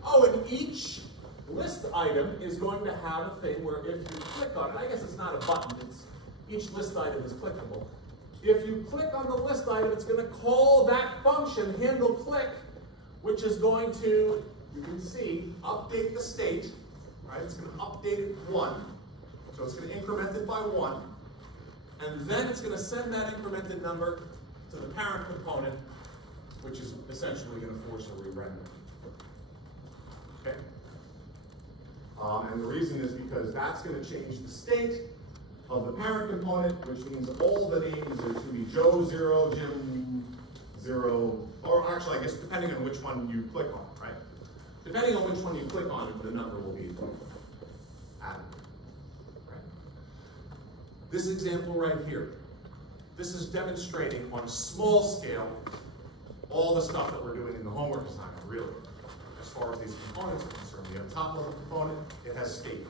Oh, and each list item is going to have a thing where if you click on it, I guess it's not a button, it's each list item is clickable. If you click on the list item, it's going to call that function, handle click, which is going to, you can see, update the state, right? It's going to update it 1. So it's going to increment it by 1. And then it's going to send that incremented number to the parent component, which is essentially going to force a re-render. Okay? And the reason is because that's going to change the state of the parent component, which means all the names are going to be Joe 0, Jim 0, or actually, I guess, depending on which one you click on, right? Depending on which one you click on, the number will be added. Right? This example right here, this is demonstrating on a small scale all the stuff that we're doing in the homework assignment, really. As far as these components are concerned, we have a top level component, it has state.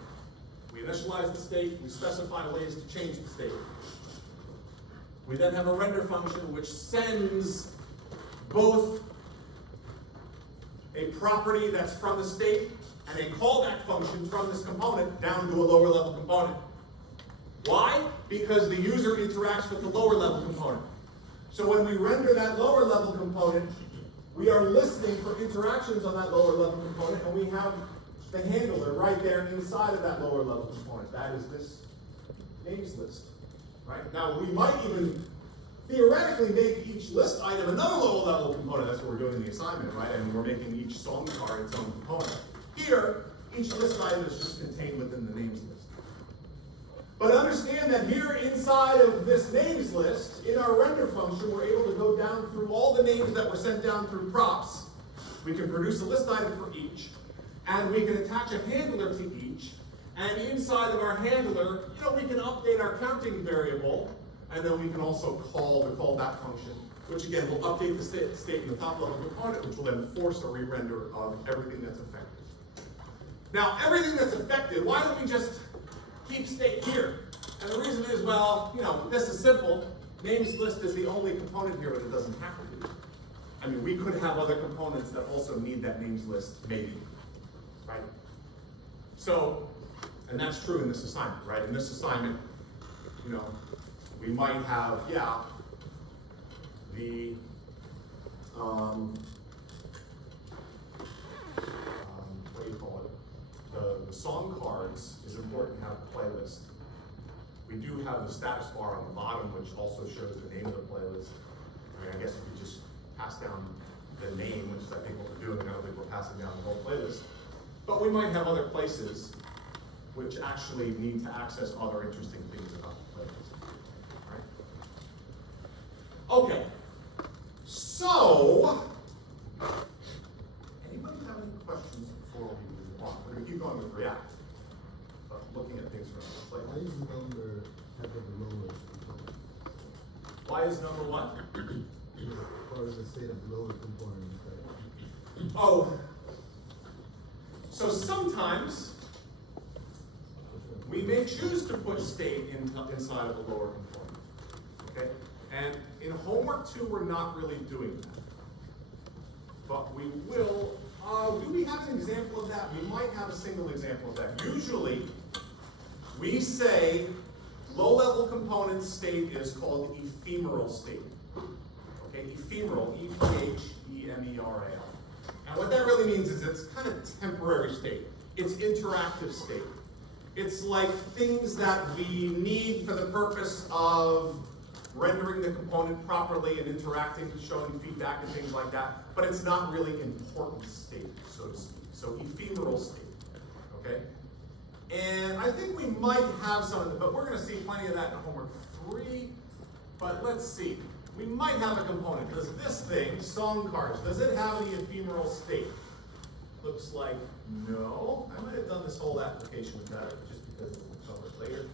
We initialize the state, we specify ways to change the state. We then have a render function which sends both a property that's from the state and a callback function from this component down to a lower level component. Why? Because the user interacts with the lower level component. So when we render that lower level component, we are listening for interactions on that lower level component, and we have the handler right there inside of that lower level component. That is this names list. Right? Now we might even theoretically make each list item another lower level component. That's what we're doing in the assignment, right? And we're making each song card its own component. Here, each list item is just contained within the names list. But understand that here inside of this names list, in our render function, we're able to go down through all the names that were sent down through props. We can produce a list item for each, and we can attach a handler to each. And inside of our handler, we can update our counting variable, and then we can also call the callback function, which again will update the state in the top level component, which will then force a re-render of everything that's affected. Now, everything that's affected, why don't we just keep state here? And the reason is, well, this is simple. Names list is the only component here, but it doesn't have to be. I mean, we could have other components that also need that names list, maybe, right? So, and that's true in this assignment, right? In this assignment, we might have, the, what do you call it? The song cards is important to have a playlist. We do have the status bar on the bottom, which also shows the name of the playlist. I guess we could just pass down the name, which is I think what we're doing. I don't think we're passing down the whole playlist. But we might have other places which actually need to access other interesting things about the playlist. All right? Okay. So, anybody have any questions before we move on? We're going to keep going with React, but looking at things from a Why playlist. is number type of the lower? Why is number one? Or is the state of lower component? Right? Oh, so sometimes we may choose to put state inside of a lower component, okay? And in homework 2, we're not really doing that. But we will, do we have an example of that? We might have a single example of that. Usually, we say low-level component state is called ephemeral state. Okay, ephemeral, E-P-H-E-M-E-R-A-L. And what that really means is it's kind of temporary state. It's interactive state. It's like things that we need for the purpose of rendering the component properly and interacting, showing feedback and things like that, but it's not really important state, so to speak. So ephemeral state, okay? And I think we might have some of it, but we're gonna see plenty of that in homework 3. But let's see, we might have a component. Does this thing, song cards, does it have the ephemeral state? Looks like no. I might have done this whole application without it, just because we'll cover it later.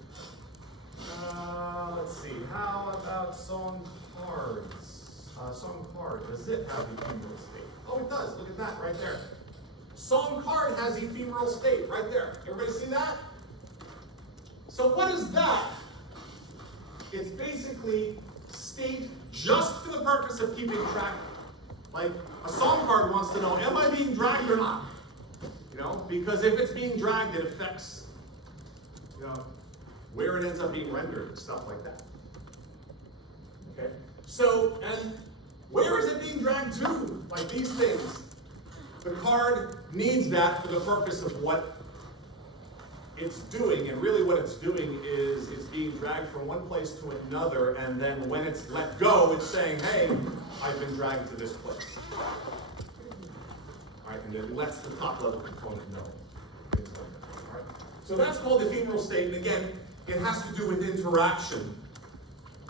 Let's see, how about song cards? Song card, does it have ephemeral state? Oh, it does, look at that right there. Song card has ephemeral state, right there. Everybody see that? So what is that? It's basically state just for the purpose of keeping track. Like, a song card wants to know, am I being dragged or not? You know, because if it's being dragged, it affects, you know, where it ends up being rendered and stuff like that. Okay? So, and where is it being dragged to? Like these things. The card needs that for the purpose of what it's doing, and really what it's doing is it's being dragged from one place to another, and then when it's let go, it's saying, hey, I've been dragged to this place. All right, and it lets the top level component know. Things like that, all right? So that's called ephemeral state, and again, it has to do with interaction.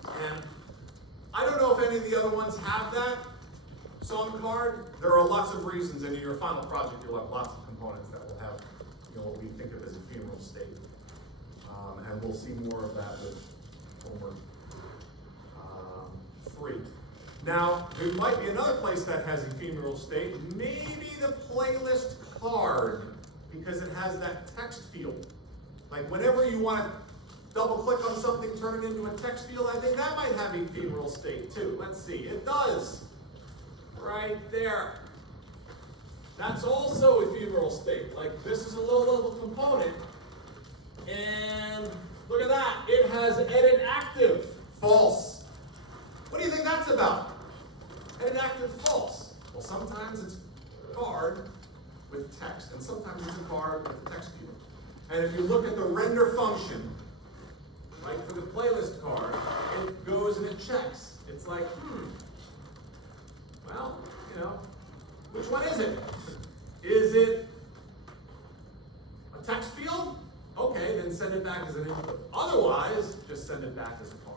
And I don't know if any of the other ones have that song card. There are lots of reasons, and in your final project, you'll have lots of components that will have, you know, what we think of as ephemeral state. And we'll see more of that with homework 3. Now, there might be another place that has ephemeral state, maybe the playlist card, because it has that text field. Like whenever you want to double click on something, turn it into a text field, I think that might have ephemeral state too. Let's see, it does. Right there. That's also ephemeral state. Like this is a low level component. And look at that. It has edit active. False. What do you think that's about? Edit active false. Well, sometimes it's a card with text, and sometimes it's a card with a text field. And if you look at the render function, like for the playlist card, it goes and it checks. It's like, well, you know, which one is it? Is it a text field? Okay, then send it back as an input. Otherwise, just send it back as a card.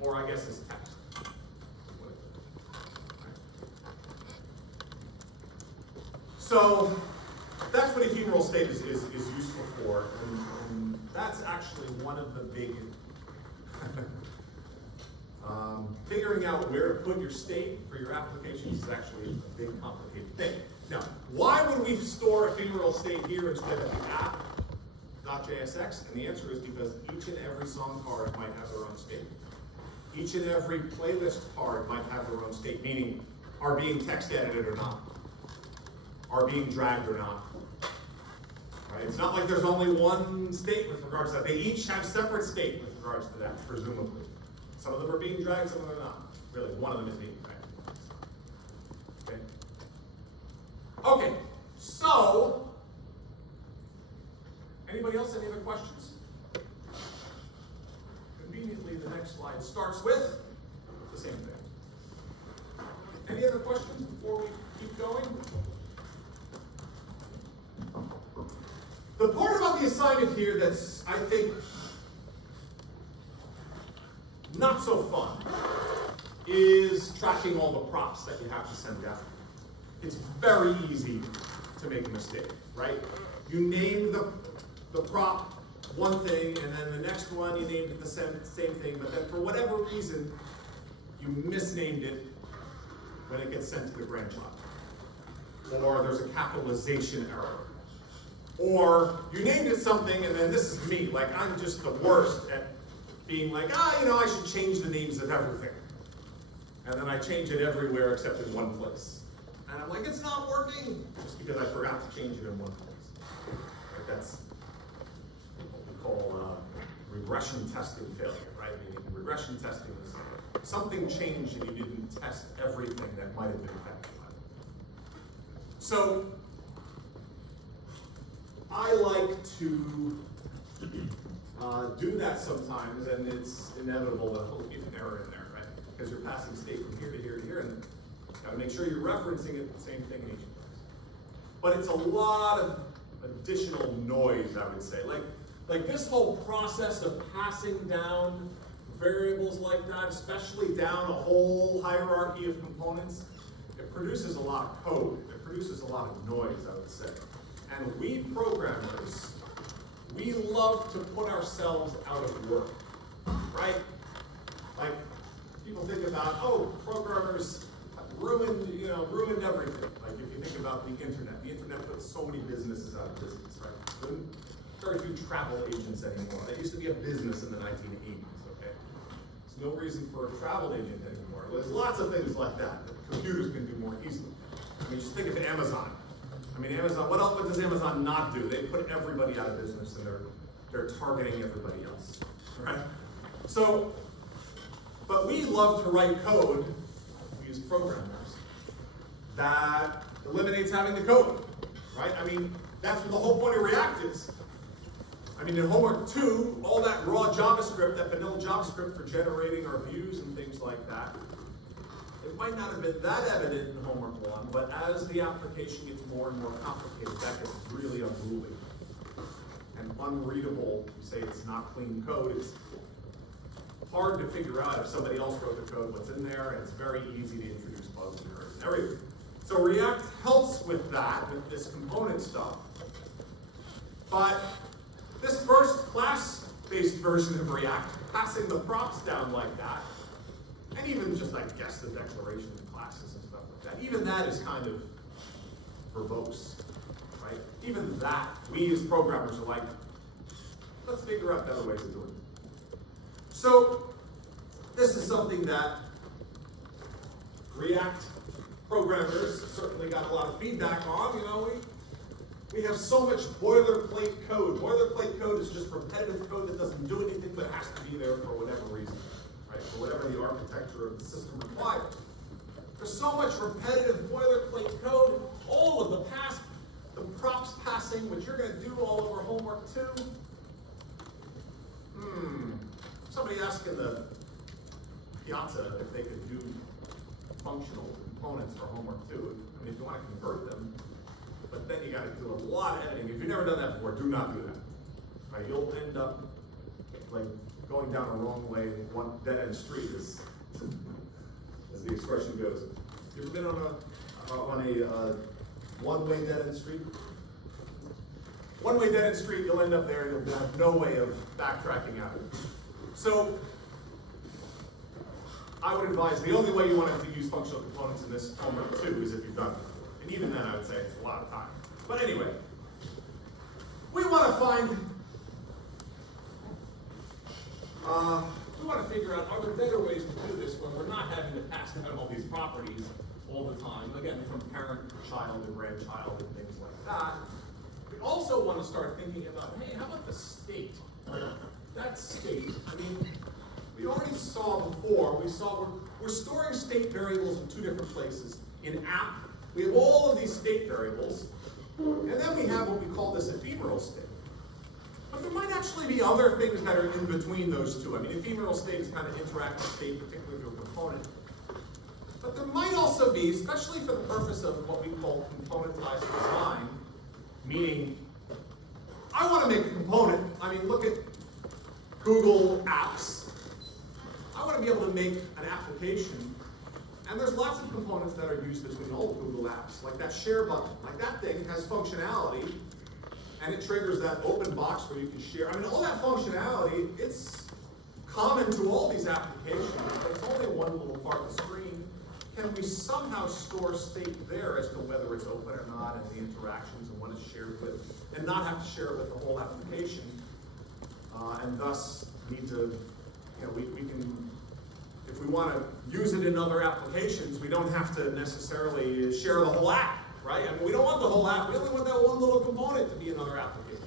Or I guess as text. So that's what ephemeral state is useful for. And that's actually one of the big figuring out where to put your state for your applications is actually a big complicated thing. Now, why would we store ephemeral state here instead of the app.jsx? And the answer is because each and every song card might have their own state. Each and every playlist card might have their own state, meaning are being text edited or not, are being dragged or not. Right? It's not like there's only one state with regards to that. They each have separate state with regards to that, presumably. Some of them are being dragged, some of them are not. Really, one of them is being dragged. Okay. Okay, so, anybody else, any other questions? Conveniently, the next slide starts with the same thing. Any other questions before we keep going? The part about the assignment here that's, I think, not so fun is tracking all the props that you have to send out. It's very easy to make a mistake, right? You name the prop one thing, and then the next one you named it the same thing, but then for whatever reason, you misnamed it when it gets sent to the grandchild. Or there's a capitalization error. Or you named it something, and then this is me, like I'm just the worst at being like, you know, I should change the names of everything. And then I change it everywhere except in one place. And I'm like, it's not working, just because I forgot to change it in one place. Like that's what we call regression testing failure, right? Meaning regression testing is something changed and you didn't test everything that might have been affected by it. So I like to do that sometimes, and it's inevitable that there'll be an error in there, right? Because you're passing state from here to here to here, and gotta make sure you're referencing it, the same thing in each place. But it's a lot of additional noise, I would say. Like this whole process of passing down variables like that, especially down a whole hierarchy of components, it produces a lot of code. It produces a lot of noise, I would say. And we programmers, we love to put ourselves out of work, right? Like, people think about, oh, programmers ruined everything. Like, if you think about the internet puts so many businesses out of business, right? Very few travel agents anymore. That used to be a business in the 1980s, okay? There's no reason for a travel agent anymore. There's lots of things like that computers can do more easily. I mean, just think of Amazon. I mean, Amazon, what does Amazon not do? They put everybody out of business, and they're targeting everybody else, right? So, but we love to write code, we use programmers, that eliminates having the code, right? I mean, that's what the whole point of React is. I mean, in Homework 2, all that raw JavaScript, that vanilla JavaScript for generating our views and things like that, it might not have been that evident in Homework 1, but as the application gets more and more complicated, that gets really unruly and unreadable. You say it's not clean code. It's hard to figure out if somebody else wrote the code, what's in there, and it's very easy to introduce bugs and errors and everything. So React helps with that, with this component stuff. But this first class-based version of React, passing the props down like that, and even just, I guess, the declaration of classes and stuff like that, even that is kind of verbose, right? Even that, we as programmers are like, let's figure out better ways of doing it. So, this is something that React programmers certainly got a lot of feedback on. You know, we have so much boilerplate code. Boilerplate code is just repetitive code that doesn't do anything, but has to be there for whatever reason. Right, for whatever the architecture of the system requires. There's so much repetitive boilerplate code, all of the props passing, which you're going to do all over Homework 2. Somebody asked in the piazza if they could do functional components for Homework 2. I mean, if you want to convert them, but then you got to do a lot of editing. If you've never done that before, do not do that. Right, you'll end up like going down a wrong way, one dead-end street, as the expression goes. You ever been on a one-way dead-end street? One-way dead-end street, you'll end up there, and you'll have no way of backtracking out of it. So, I would advise the only way you want to use functional components in this Homework 2 is if you've done it. And even then, I would say it's a lot of time. But anyway, we want to figure out, are there better ways to do this when we're not having to pass down all these properties all the time, again, from parent to child and grandchild and things like that. We also want to start thinking about, hey, how about the state? That state, I mean, we already saw before, we're storing state variables in two different places. In app, we have all of these state variables, and then we have what we call this ephemeral state. But there might actually be other things that are in between those two. I mean, ephemeral state is kind of interactive state, particularly to a component. But there might also be, especially for the purpose of what we call componentized design, meaning, I want to make a component. I mean, look at Google Apps. I want to be able to make an application, and there's lots of components that are used between all Google Apps, like that share button. Like that thing has functionality, and it triggers that open box where you can share. I mean, all that functionality, it's common to all these applications, but it's only one little part of the screen. Can we somehow store state there as to whether it's open or not, and the interactions and what it's shared with, and not have to share it with the whole application, and thus need to, you know, we can, if we want to use it in other applications, we don't have to necessarily share the whole app. Right? I mean, we don't want the whole app. We only want that one little component to be another application.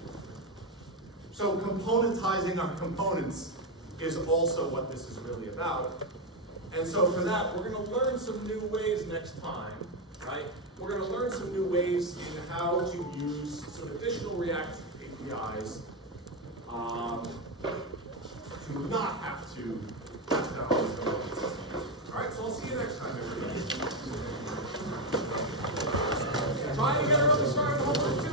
So componentizing our components is also what this is really about. And so for that, we're going to learn some new ways next time, right? We're going to learn some new ways in how to use some additional React APIs to not have to pass down all these elements. All right, so I'll see you next time, everybody. Try to get early start at home.